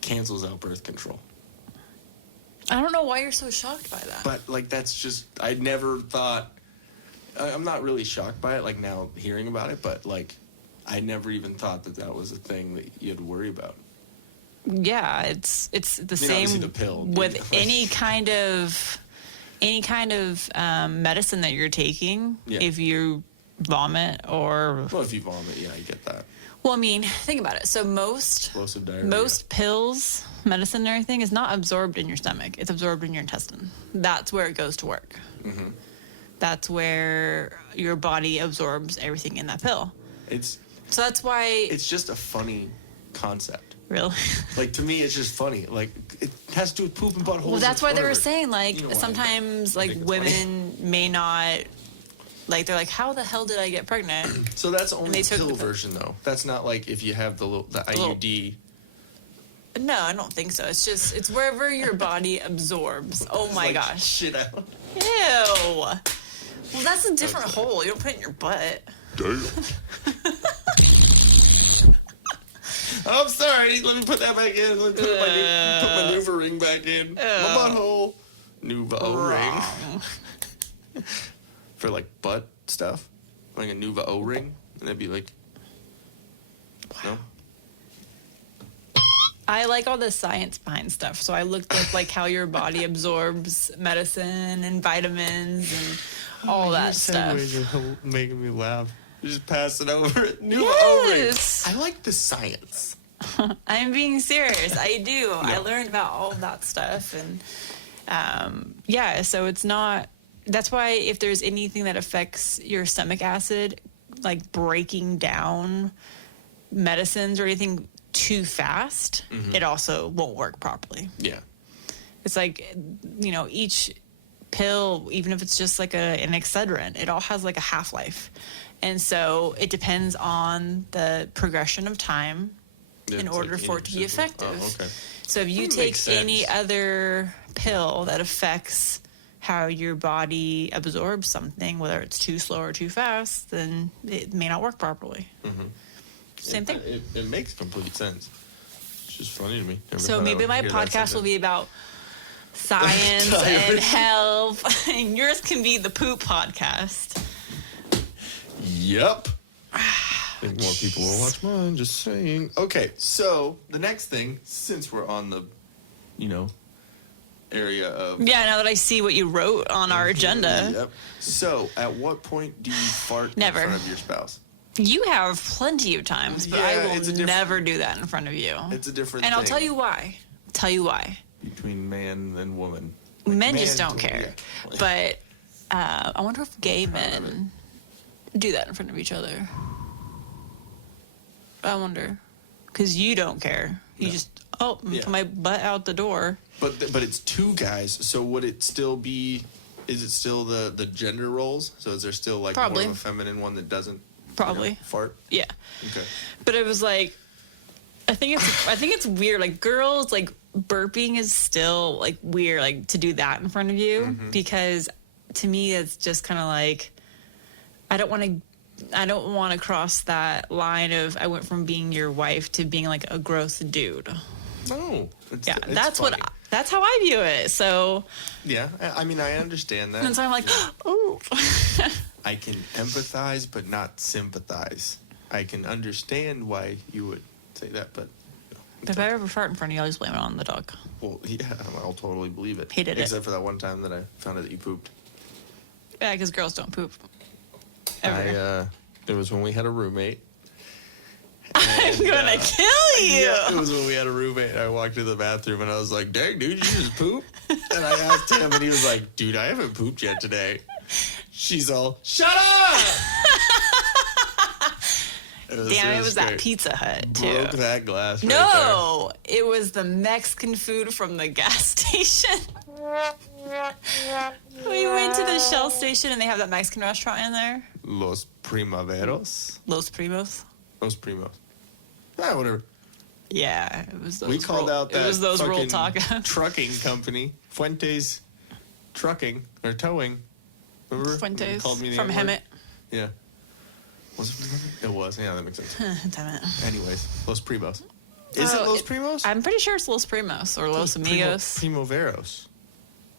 cancels out birth control. I don't know why you're so shocked by that. But, like, that's just, I never thought, I'm not really shocked by it, like, now hearing about it, but, like, I never even thought that was a thing that you had to worry about. Yeah, it's the obviously same the pill, with you know, any kind of medicine that you're taking. Yeah. If you vomit or Well, if you vomit, yeah, I get that. well, I mean, think about it. So Explosive diarrhea. most pills, medicine, and everything is not absorbed in your stomach. It's absorbed in your intestine. That's where it goes to work. Mm-hmm. That's where your body absorbs everything in that pill. So that's why. it's just a funny concept. Really. Like, to me, it's just funny. Like, it has to do with poop and buttholes. Well, that's why they were whatever. saying, like, You know why. sometimes, I like, think it's funny. women may not, like, they're like, how the hell did I get pregnant? So that's only they the took pill the pill. version, though. That's not like if you have the IUD. No, I don't think so. It's just, it's wherever your body absorbs. Oh, my like, gosh. Shit out. Ew. Well, that's a different hole. You don't put it in your butt. Damn. I'm sorry. Let me put that back in. Let me put my Nuva ring back in. My butthole. Nuva O-ring. For, like, butt stuff. Like a Nuva O-ring. And that'd be like... No? I like all the science behind stuff. So I looked up, like, how your body absorbs medicine and vitamins and all that stuff. Are making me laugh. Just pass it over. Nuva O-ring. Yes. I like the science. I'm being serious. I do. I learned about all of that stuff. And yeah, so it's not, that's why if there's anything that affects your stomach acid, like breaking down medicines or anything too fast, it also won't work properly. Yeah. It's like, you know, each pill, even if it's just like an Excedrin, it all has like a half-life. And so it depends on the progression of time in It's order like for it to be in your system. effective. Oh, okay. So if you That take makes any sense. other pill that affects how your body absorbs something, whether it's too slow or too fast, then it may not work properly. Same thing. It makes complete sense. It's just funny to me. Never So thought I maybe would my hear that podcast will sentence. be about science and health, and yours can be the poop podcast. Yep. I think more people will watch mine, just saying. Okay, so the next thing, since we're on the, area of. Yeah, now that I see what you wrote on our agenda. Yep. So, at what point do you fart Never. in front of your spouse? You have plenty of times, but Yeah, I it's a will different- never do that in front of you. It's a different And thing. I'll tell you why. Between man and woman. Men man just don't to- care. yeah. But I wonder if gay men do that in front of each other. I wonder. Because you don't care. You just, Yeah. put my butt out the door. But it's two guys, so would it still be? Is it still the gender roles? So is there still like Probably. more of a feminine one that doesn't Probably. fart? Yeah. Okay. But it was like, I think it's weird. Like girls, like burping is still like weird, like to do that in front of you Mm-hmm. because to me it's just kind of like I don't want to cross that line of I went from being your wife to being like a gross dude. No. It's, Yeah, it's that's funny. that's how I view it. So Yeah, I mean, I understand that. and so I'm like, oh, I can empathize, but not sympathize. I can understand why you would say that, but if I ever fart in front of you, I'll just blame it on the dog. well, yeah, I'll totally believe it. He did it. Except for that one time that I found out that you pooped. Yeah, because girls don't poop. Ever. It was when we had a roommate. I'm gonna kill you. Yeah, it was when we had a roommate. I walked into the bathroom and I was like, "Dang, dude, you just poop?" And I asked him, and he was like, "Dude, I haven't pooped yet today." She's all, "Shut up!" Damn, it was that great. Pizza Hut too. Broke that glass. Right No, it was the Mexican food from the gas station. We went to the Shell station and they have that Mexican restaurant in there. there. Los Primaveros. Los Primos. Los Primos. Ah, whatever. Yeah, it was those. We called out that It was those rolled fucking tacos. trucking company, Fuentes Trucking or Towing. Remember? You Fuentes called me the from N-word? Hemet. Yeah. Was it? It was. Yeah, that makes sense. Damn it. Anyways, Los Primos. Is it Oh, Los Primos? I'm pretty sure it's Los Primos or Los Amigos. Primoveros.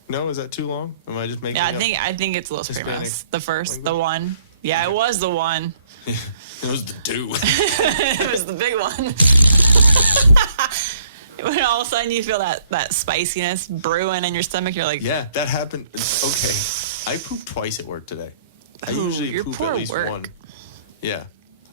No, is that too long? Am I just making Yeah, up? I think it's Los Hispanic Primos. The first, language? the one. Yeah, it was the one. It was the two. It was the big one. When all of a sudden you feel that spiciness brewing in your stomach, you're like, Yeah, that happened. Okay. I pooped twice at work today. I Ooh, usually your poop poor at least work. one. Yeah.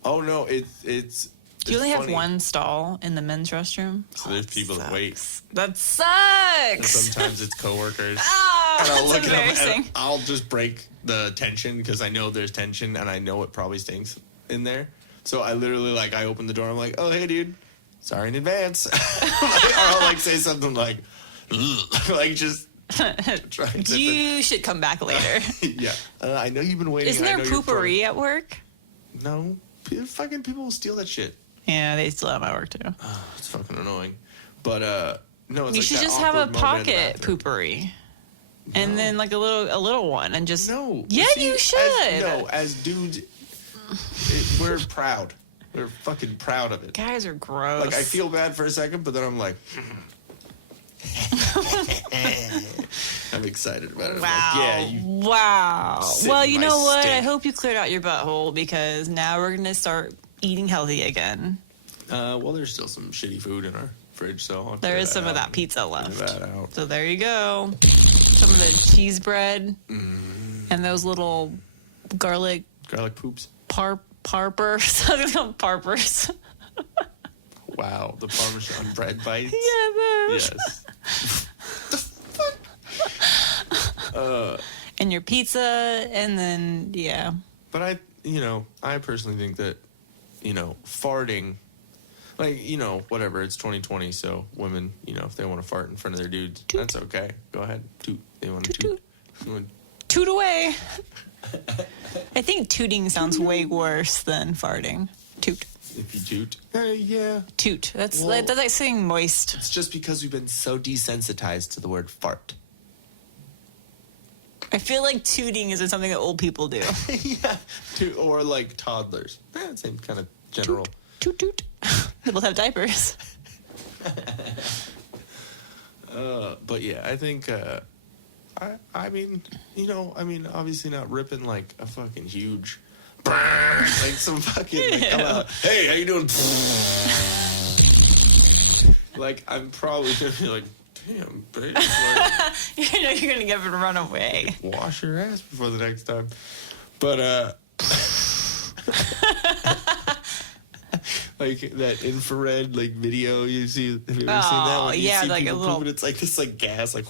Oh no, it's do you only funny. have one stall in the men's restroom? So there's people that wait. That And sucks. sometimes it's coworkers. Oh, And I'll that's look at them embarrassing. and I'll just break the tension because I know there's tension and I know it probably stinks in there. So I literally I open the door. I'm like, "Oh hey dude, sorry in advance." Or I'll say something like, "Ugh," like just try and zip it. You should come back later. Yeah, I know you've been waiting. Isn't I there know you're poopery at work? No, fucking people will steal that shit. Yeah, they still have my work too. It's fucking annoying. But no, it's You like should that just have a awkward moment in the pocket bathroom. poopery. And then a little one and just No. Yeah, See, you should. As dudes, we're proud. We're fucking proud of it. Guys are gross. Like I feel bad for a second, but then I'm like, I'm excited about it. I'm Wow. like, yeah, you. Wow. sit Well, in you my know what? I stink. hope you cleared out your butthole because now we're going to start eating healthy again. Well, there's still some shitty food in our fridge, so I'll There clear is some of out that pizza and left. clear that out. So there you go. Some of the cheese bread and those little garlic Garlic poops. parpers. I was going to parpers. Wow, the Parmesan bread bites. Yeah, those. Yes. And your pizza, and then, yeah. But I personally think that, farting, whatever, it's 2020, so women, if they want to fart in front of their dudes, that's okay. Go ahead, toot. They want to toot. Toot away. I think tooting sounds way worse than farting. Toot. If you toot. Yeah. Toot. That's Well- like saying moist. It's just because we've been so desensitized to the word fart. I feel like tooting is something that old people do. Yeah. Or like toddlers. Same kind of general. Toot toot. They both have diapers. But yeah, I think, I mean, obviously not ripping like a fucking huge, like some fucking, come out, hey, how you doing? Like, I'm probably gonna be like, damn, babe. Like, You know you're going to get up and run away. wash your ass before the next time. But, like that infrared like video you see. Have you ever seen that? When you yeah, see like a people little pooping, it's like this like gas, like,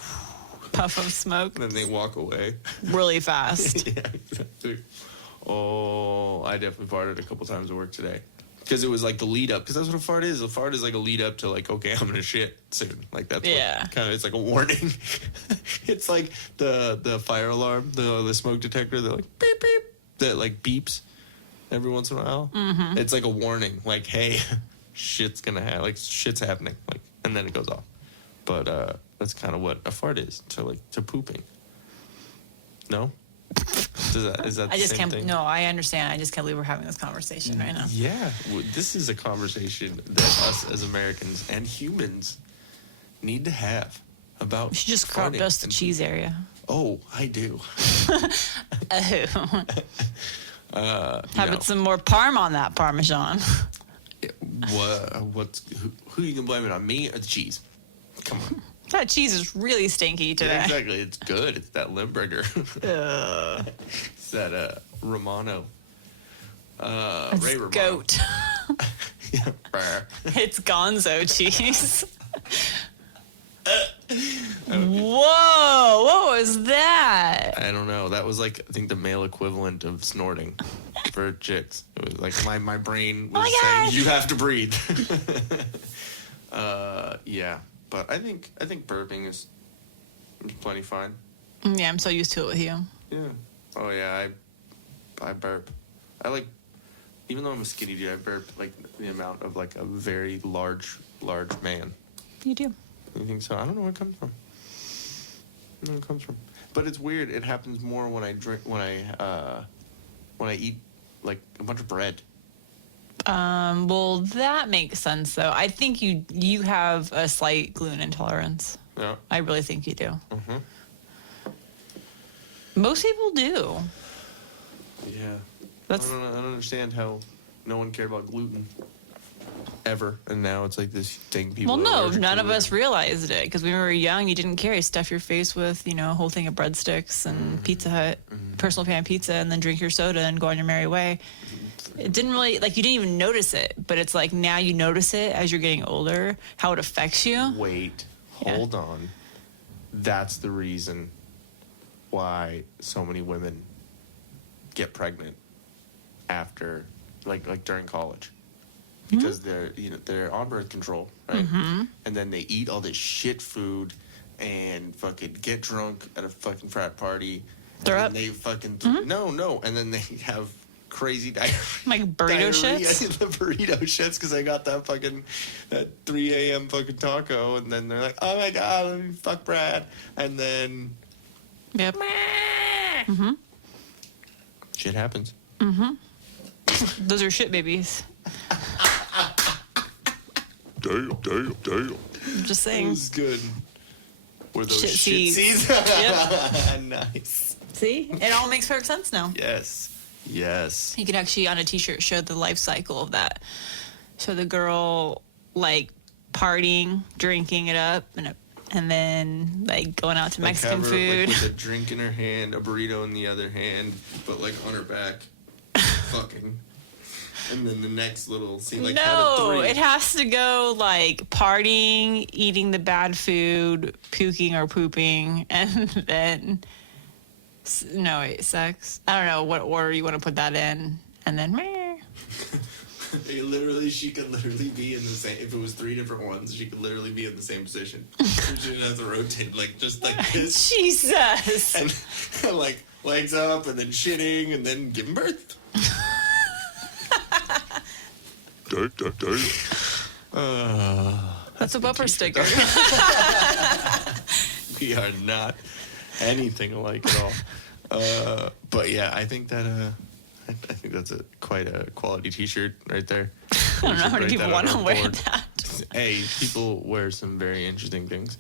puff of smoke and then they walk away. really fast. Yeah, exactly. Oh, I definitely farted a couple times at work today. Because it was like the lead up. Because that's what a fart is. A fart is like a lead up to like, okay, I'm gonna shit soon. Like that's kind of, it's like a warning. It's like the fire alarm, the smoke detector. They're like beep beep. That like beeps every once in a while. Mm-hmm. It's like a warning. Like, hey, shit's gonna happen. Like shit's happening. Like, and then it goes off. But that's kind of what a fart is to pooping. No. Is that I the just same can't. thing? No, I understand. I just can't believe we're having this conversation right now. Yeah, this is a conversation that us as Americans and humans need to have about. You should just crop farting dust the and cheese area. Oh, I do. Oh. Having some more parm on that Parmesan. Who you can blame it on, me or the cheese? Come on. That cheese is really stinky today. Yeah, exactly. It's good. It's that Limburger. It's that Romano. It's Ray Romano. goat. Yeah. It's gonzo cheese. Whoa! What was that? I don't know. That was like, I think the male equivalent of snorting for chicks. It was like my brain was saying, God. you have to breathe. Yeah. But I think burping is plenty fine. Yeah, I'm so used to it with you. Yeah. Oh yeah, I burp. I like, even though I'm a skinny dude, I burp like the amount of like a very large man. You do. You think so? I don't know where it comes from. I don't know where it comes from. But it's weird. It happens more when I eat like a bunch of bread. Well, that makes sense, though. I think you have a slight gluten intolerance. Yeah. I really think you do. Mm-hmm. Most people do. Yeah. That's I don't understand how no one cared about gluten ever, and now it's like this thing people. well, are no, allergic none to of us realized it because when we were young, you didn't care. You stuff your face with a whole thing of breadsticks and Pizza Hut, personal pan pizza, and then drink your soda and go on your merry way. It didn't really, like, you didn't even notice it, but it's like now you notice it as you're getting older, how it affects you. Wait, Yeah. hold on. That's the reason why so many women get pregnant after, like during college, because they're on birth control, right? And then they eat all this shit food and fucking get drunk at a fucking frat party. Throw and up? then they fucking no, and then they have crazy Like burrito diarrhea shits? in the burrito shits because I got that 3 a.m. fucking taco, and then they're like, oh my god, fuck Brad, and then Yep. shit happens. Those are shit babies. Damn. I'm just It saying. was good. Were those Shit shit seeds. seeds? Yep. Nice. See? It all makes perfect sense now. Yes. You could actually, on a t-shirt, show the life cycle of that. So the girl, like, partying, drinking it up, and then, like, going out to Mexican have her, food. Like, with a drink in her hand, a burrito in the other hand, but like on her back, fucking. And then the next little scene, like, count of No, three. it has to go, like, partying, eating the bad food, puking or pooping, and then, sex. I don't know what order you want to put that in. And then, meh. She could literally be in the same. If it was 3 different ones, she could literally be in the same position. She didn't have to rotate, like just like this, Jesus. and like legs up, and then shitting, and then giving birth. That's a bumper sticker. We are not anything alike at all. But yeah, I think that I think that's quite a quality T-shirt right there. I don't know how many people want to wear that. Hey, people wear some very interesting things.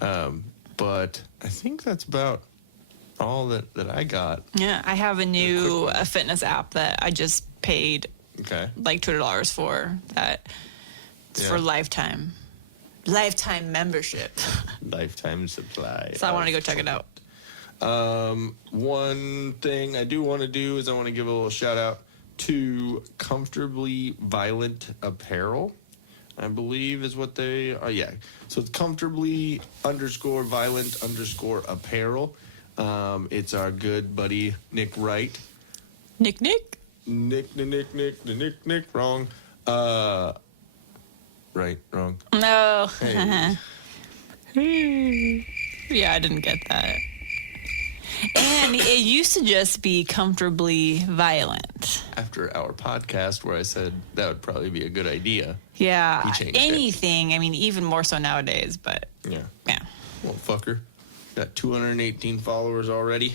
But I think that's about all that I got. Yeah, I have a fitness app that I just paid Okay. like $200 for. That it's for Yeah. lifetime. lifetime membership. Lifetime supply. So I want to go check it out. One thing I do want to do is I want to give a little shout out to Comfortably Violent Apparel, I believe is what they are. Yeah. So it's comfortably_violent_apparel. It's our good buddy Nick Wright. Nick. Nick, wrong. Right, wrong. No. Hey. Yeah, I didn't get that. And it used to just be Comfortably Violent. After our podcast where I said that would probably be a good idea. Yeah. He changed Anything. I mean, even more so nowadays, but Yeah. yeah. Well, fucker. Got 218 followers already.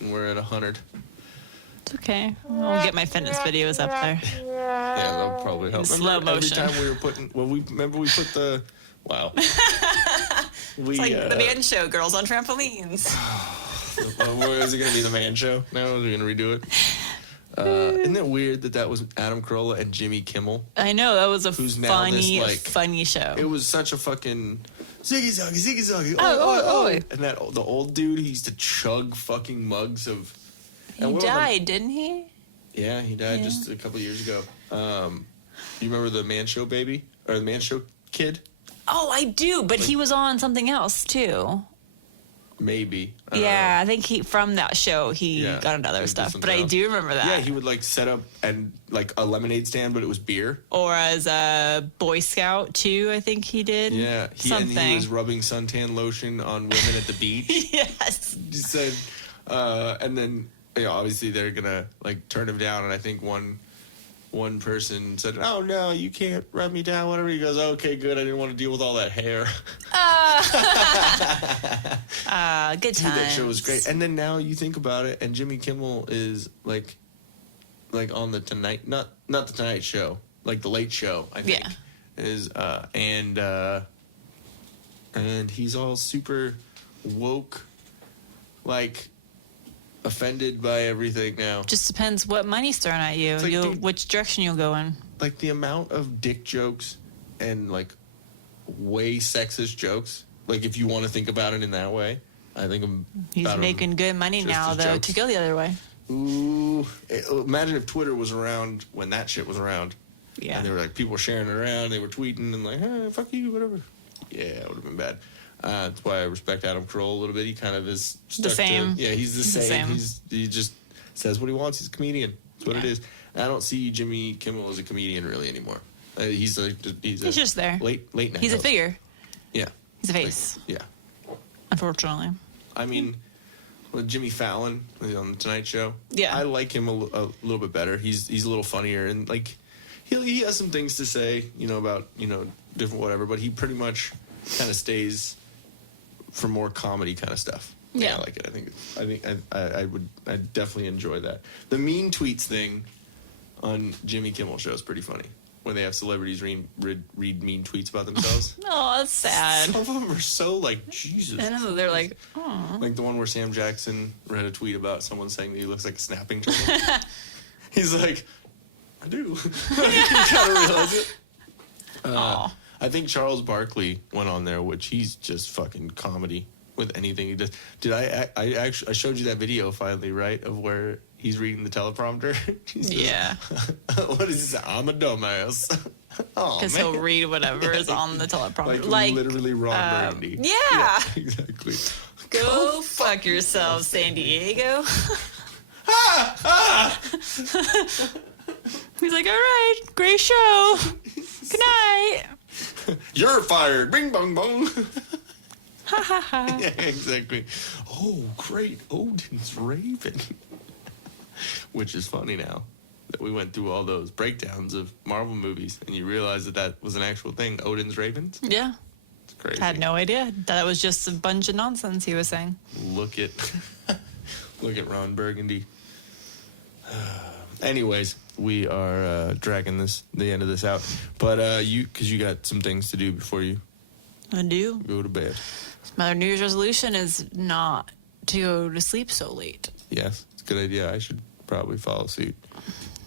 And we're at 100. It's okay. I'll get my fitness videos up there. Yeah, that'll probably help. In slow Remember motion. Every time we were putting... Well, we put the... Wow. It's like the man show, girls on trampolines. Was it going to be the man show? No, we're going to redo it. Isn't it weird that was Adam Carolla and Jimmy Kimmel? I know, that was a Who's now funny, this, like- funny show. It was such a fucking ziggy zaggy. Oh. And the old dude, he used to chug fucking mugs of. He died, didn't he? Yeah, he died just a couple years ago. You remember the Man Show baby or the Man Show kid? Oh, I do, but he was on something else too. Maybe. Yeah, I think from that show he Yeah, got into he other did stuff. something But I else. do remember that. Yeah, he would like set up and like a lemonade stand, but it was beer. Or as a Boy Scout too, I think he did. Yeah, something. And he was rubbing suntan lotion on women at the beach. Yes. He said, and then obviously they're gonna like turn him down, and I think one person said, "Oh no, you can't rub me down." Whatever. He goes, "Okay, good. I didn't want to deal with all that hair." Good times. That show was great. And then now you think about it, and Jimmy Kimmel is like on the Tonight, not the Tonight Show, like the Late Show. I think is and he's all super woke, like offended by everything now. Just depends what money's thrown at you. Like, dude, which direction you'll go in. Like the amount of dick jokes and like way sexist jokes. Like if you want to think about it in that way, I think He's making good money just now, his though, jokes. to go the other way. Ooh, imagine if Twitter was around when that shit was around. Yeah. And they were like, people were sharing it around, they were tweeting and like, fuck you, whatever. Yeah, it would have been bad. That's why I respect Adam Carolla a little bit. He kind of is stuck same. to... Yeah, he's the same. He just says what he wants. He's a comedian. That's what it is. And I don't see Jimmy Kimmel as a comedian really anymore. He's just there. Late night He's a host. figure. Yeah. He's a face. Yeah. Unfortunately. I mean, with Jimmy Fallon on the Tonight Show, Yeah. I like him a little bit better. He's a little funnier, and like he has some things to say, about different whatever. But he pretty much kind of stays for more comedy kind of stuff. Yeah. I like it. I definitely enjoy that. The mean tweets thing on Jimmy Kimmel show is pretty funny. When they have celebrities read mean tweets about themselves. Oh, that's sad. Some of them are so like, Jesus. I know, they're like, oh. Like the one where Sam Jackson read a tweet about someone saying that he looks like a snapping turtle. He's like, I do. He kind of realized it. I think Charles Barkley went on there, which he's just fucking comedy with anything he does. Did I showed you that video finally, right, of where he's reading the teleprompter? Yeah. What is this? I'm a dumbass. Oh, Because he'll read whatever is on the teleprompter. Like literally Ron Burgundy. Yeah. Exactly. Go fuck yourself, San Diego. He's like, all right, great show. Good night. You're fired. Bing bong bong. Ha ha ha. Yeah, exactly. Oh, great. Odin's Raven. Which is funny now that we went through all those breakdowns of Marvel movies and you realize that was an actual thing. Odin's Ravens. Yeah. It's crazy. Had no idea. That was just a bunch of nonsense he was saying. Look at Ron Burgundy. Anyways, we are dragging the end of this out, but because you got some things to do before you I do. go to bed. My New Year's resolution is not to go to sleep so late. Yes, it's a good idea. I should probably follow suit.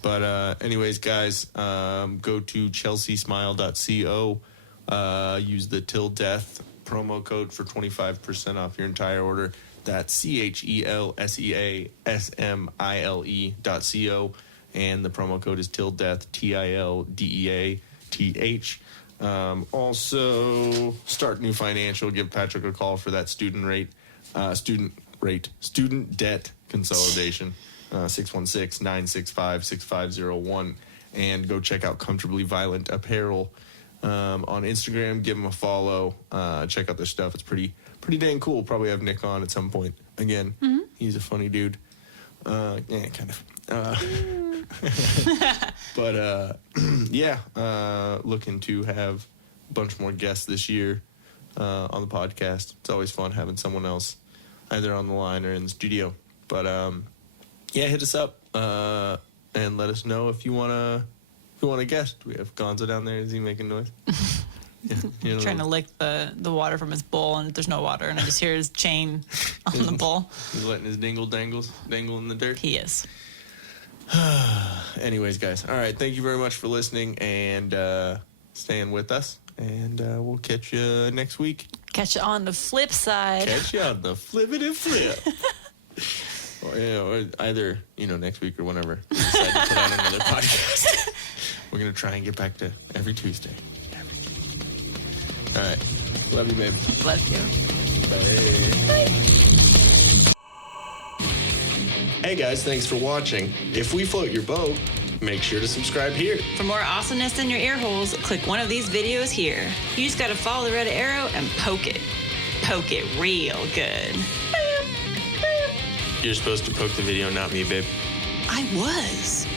But anyways, guys, go to chelseasmile.co. Use the Till Death promo code for 25% off your entire order. That's CHELSEASMILE.co, and the promo code is Till Death, TILDEATH. Also, Start New Financial. Give Patrick a call for that student debt consolidation. 616-965-6501. And go check out Comfortably Violent Apparel on Instagram. Give them a follow. Check out their stuff. It's pretty dang cool. Probably have Nick on at some point again. He's a funny dude. Yeah, kind of. But looking to have a bunch more guests this year on the podcast. It's always fun having someone else either on the line or in the studio. But hit us up and let us know if you wanna guest. We have Gonzo down there. Is he making noise? Yeah, Trying to lick the water from his bowl, and there's no water, and I just hear his chain on the bowl. He's letting his dangle in the dirt. He is. Anyways, guys. All right. Thank you very much for listening and staying with us. And we'll catch you next week. Catch you on the flip side. Catch you on the flippity flip. or either, next week or whenever we decide to put out another podcast. We're going to try and get back to every Tuesday. All right. Love you, babe. Love you. Bye. Hey, guys. Thanks for watching. If we float your boat, make sure to subscribe here. For more awesomeness in your ear holes, click one of these videos here. You just gotta follow the red arrow and poke it. Poke it real good. You're supposed to poke the video, not me, babe. I was.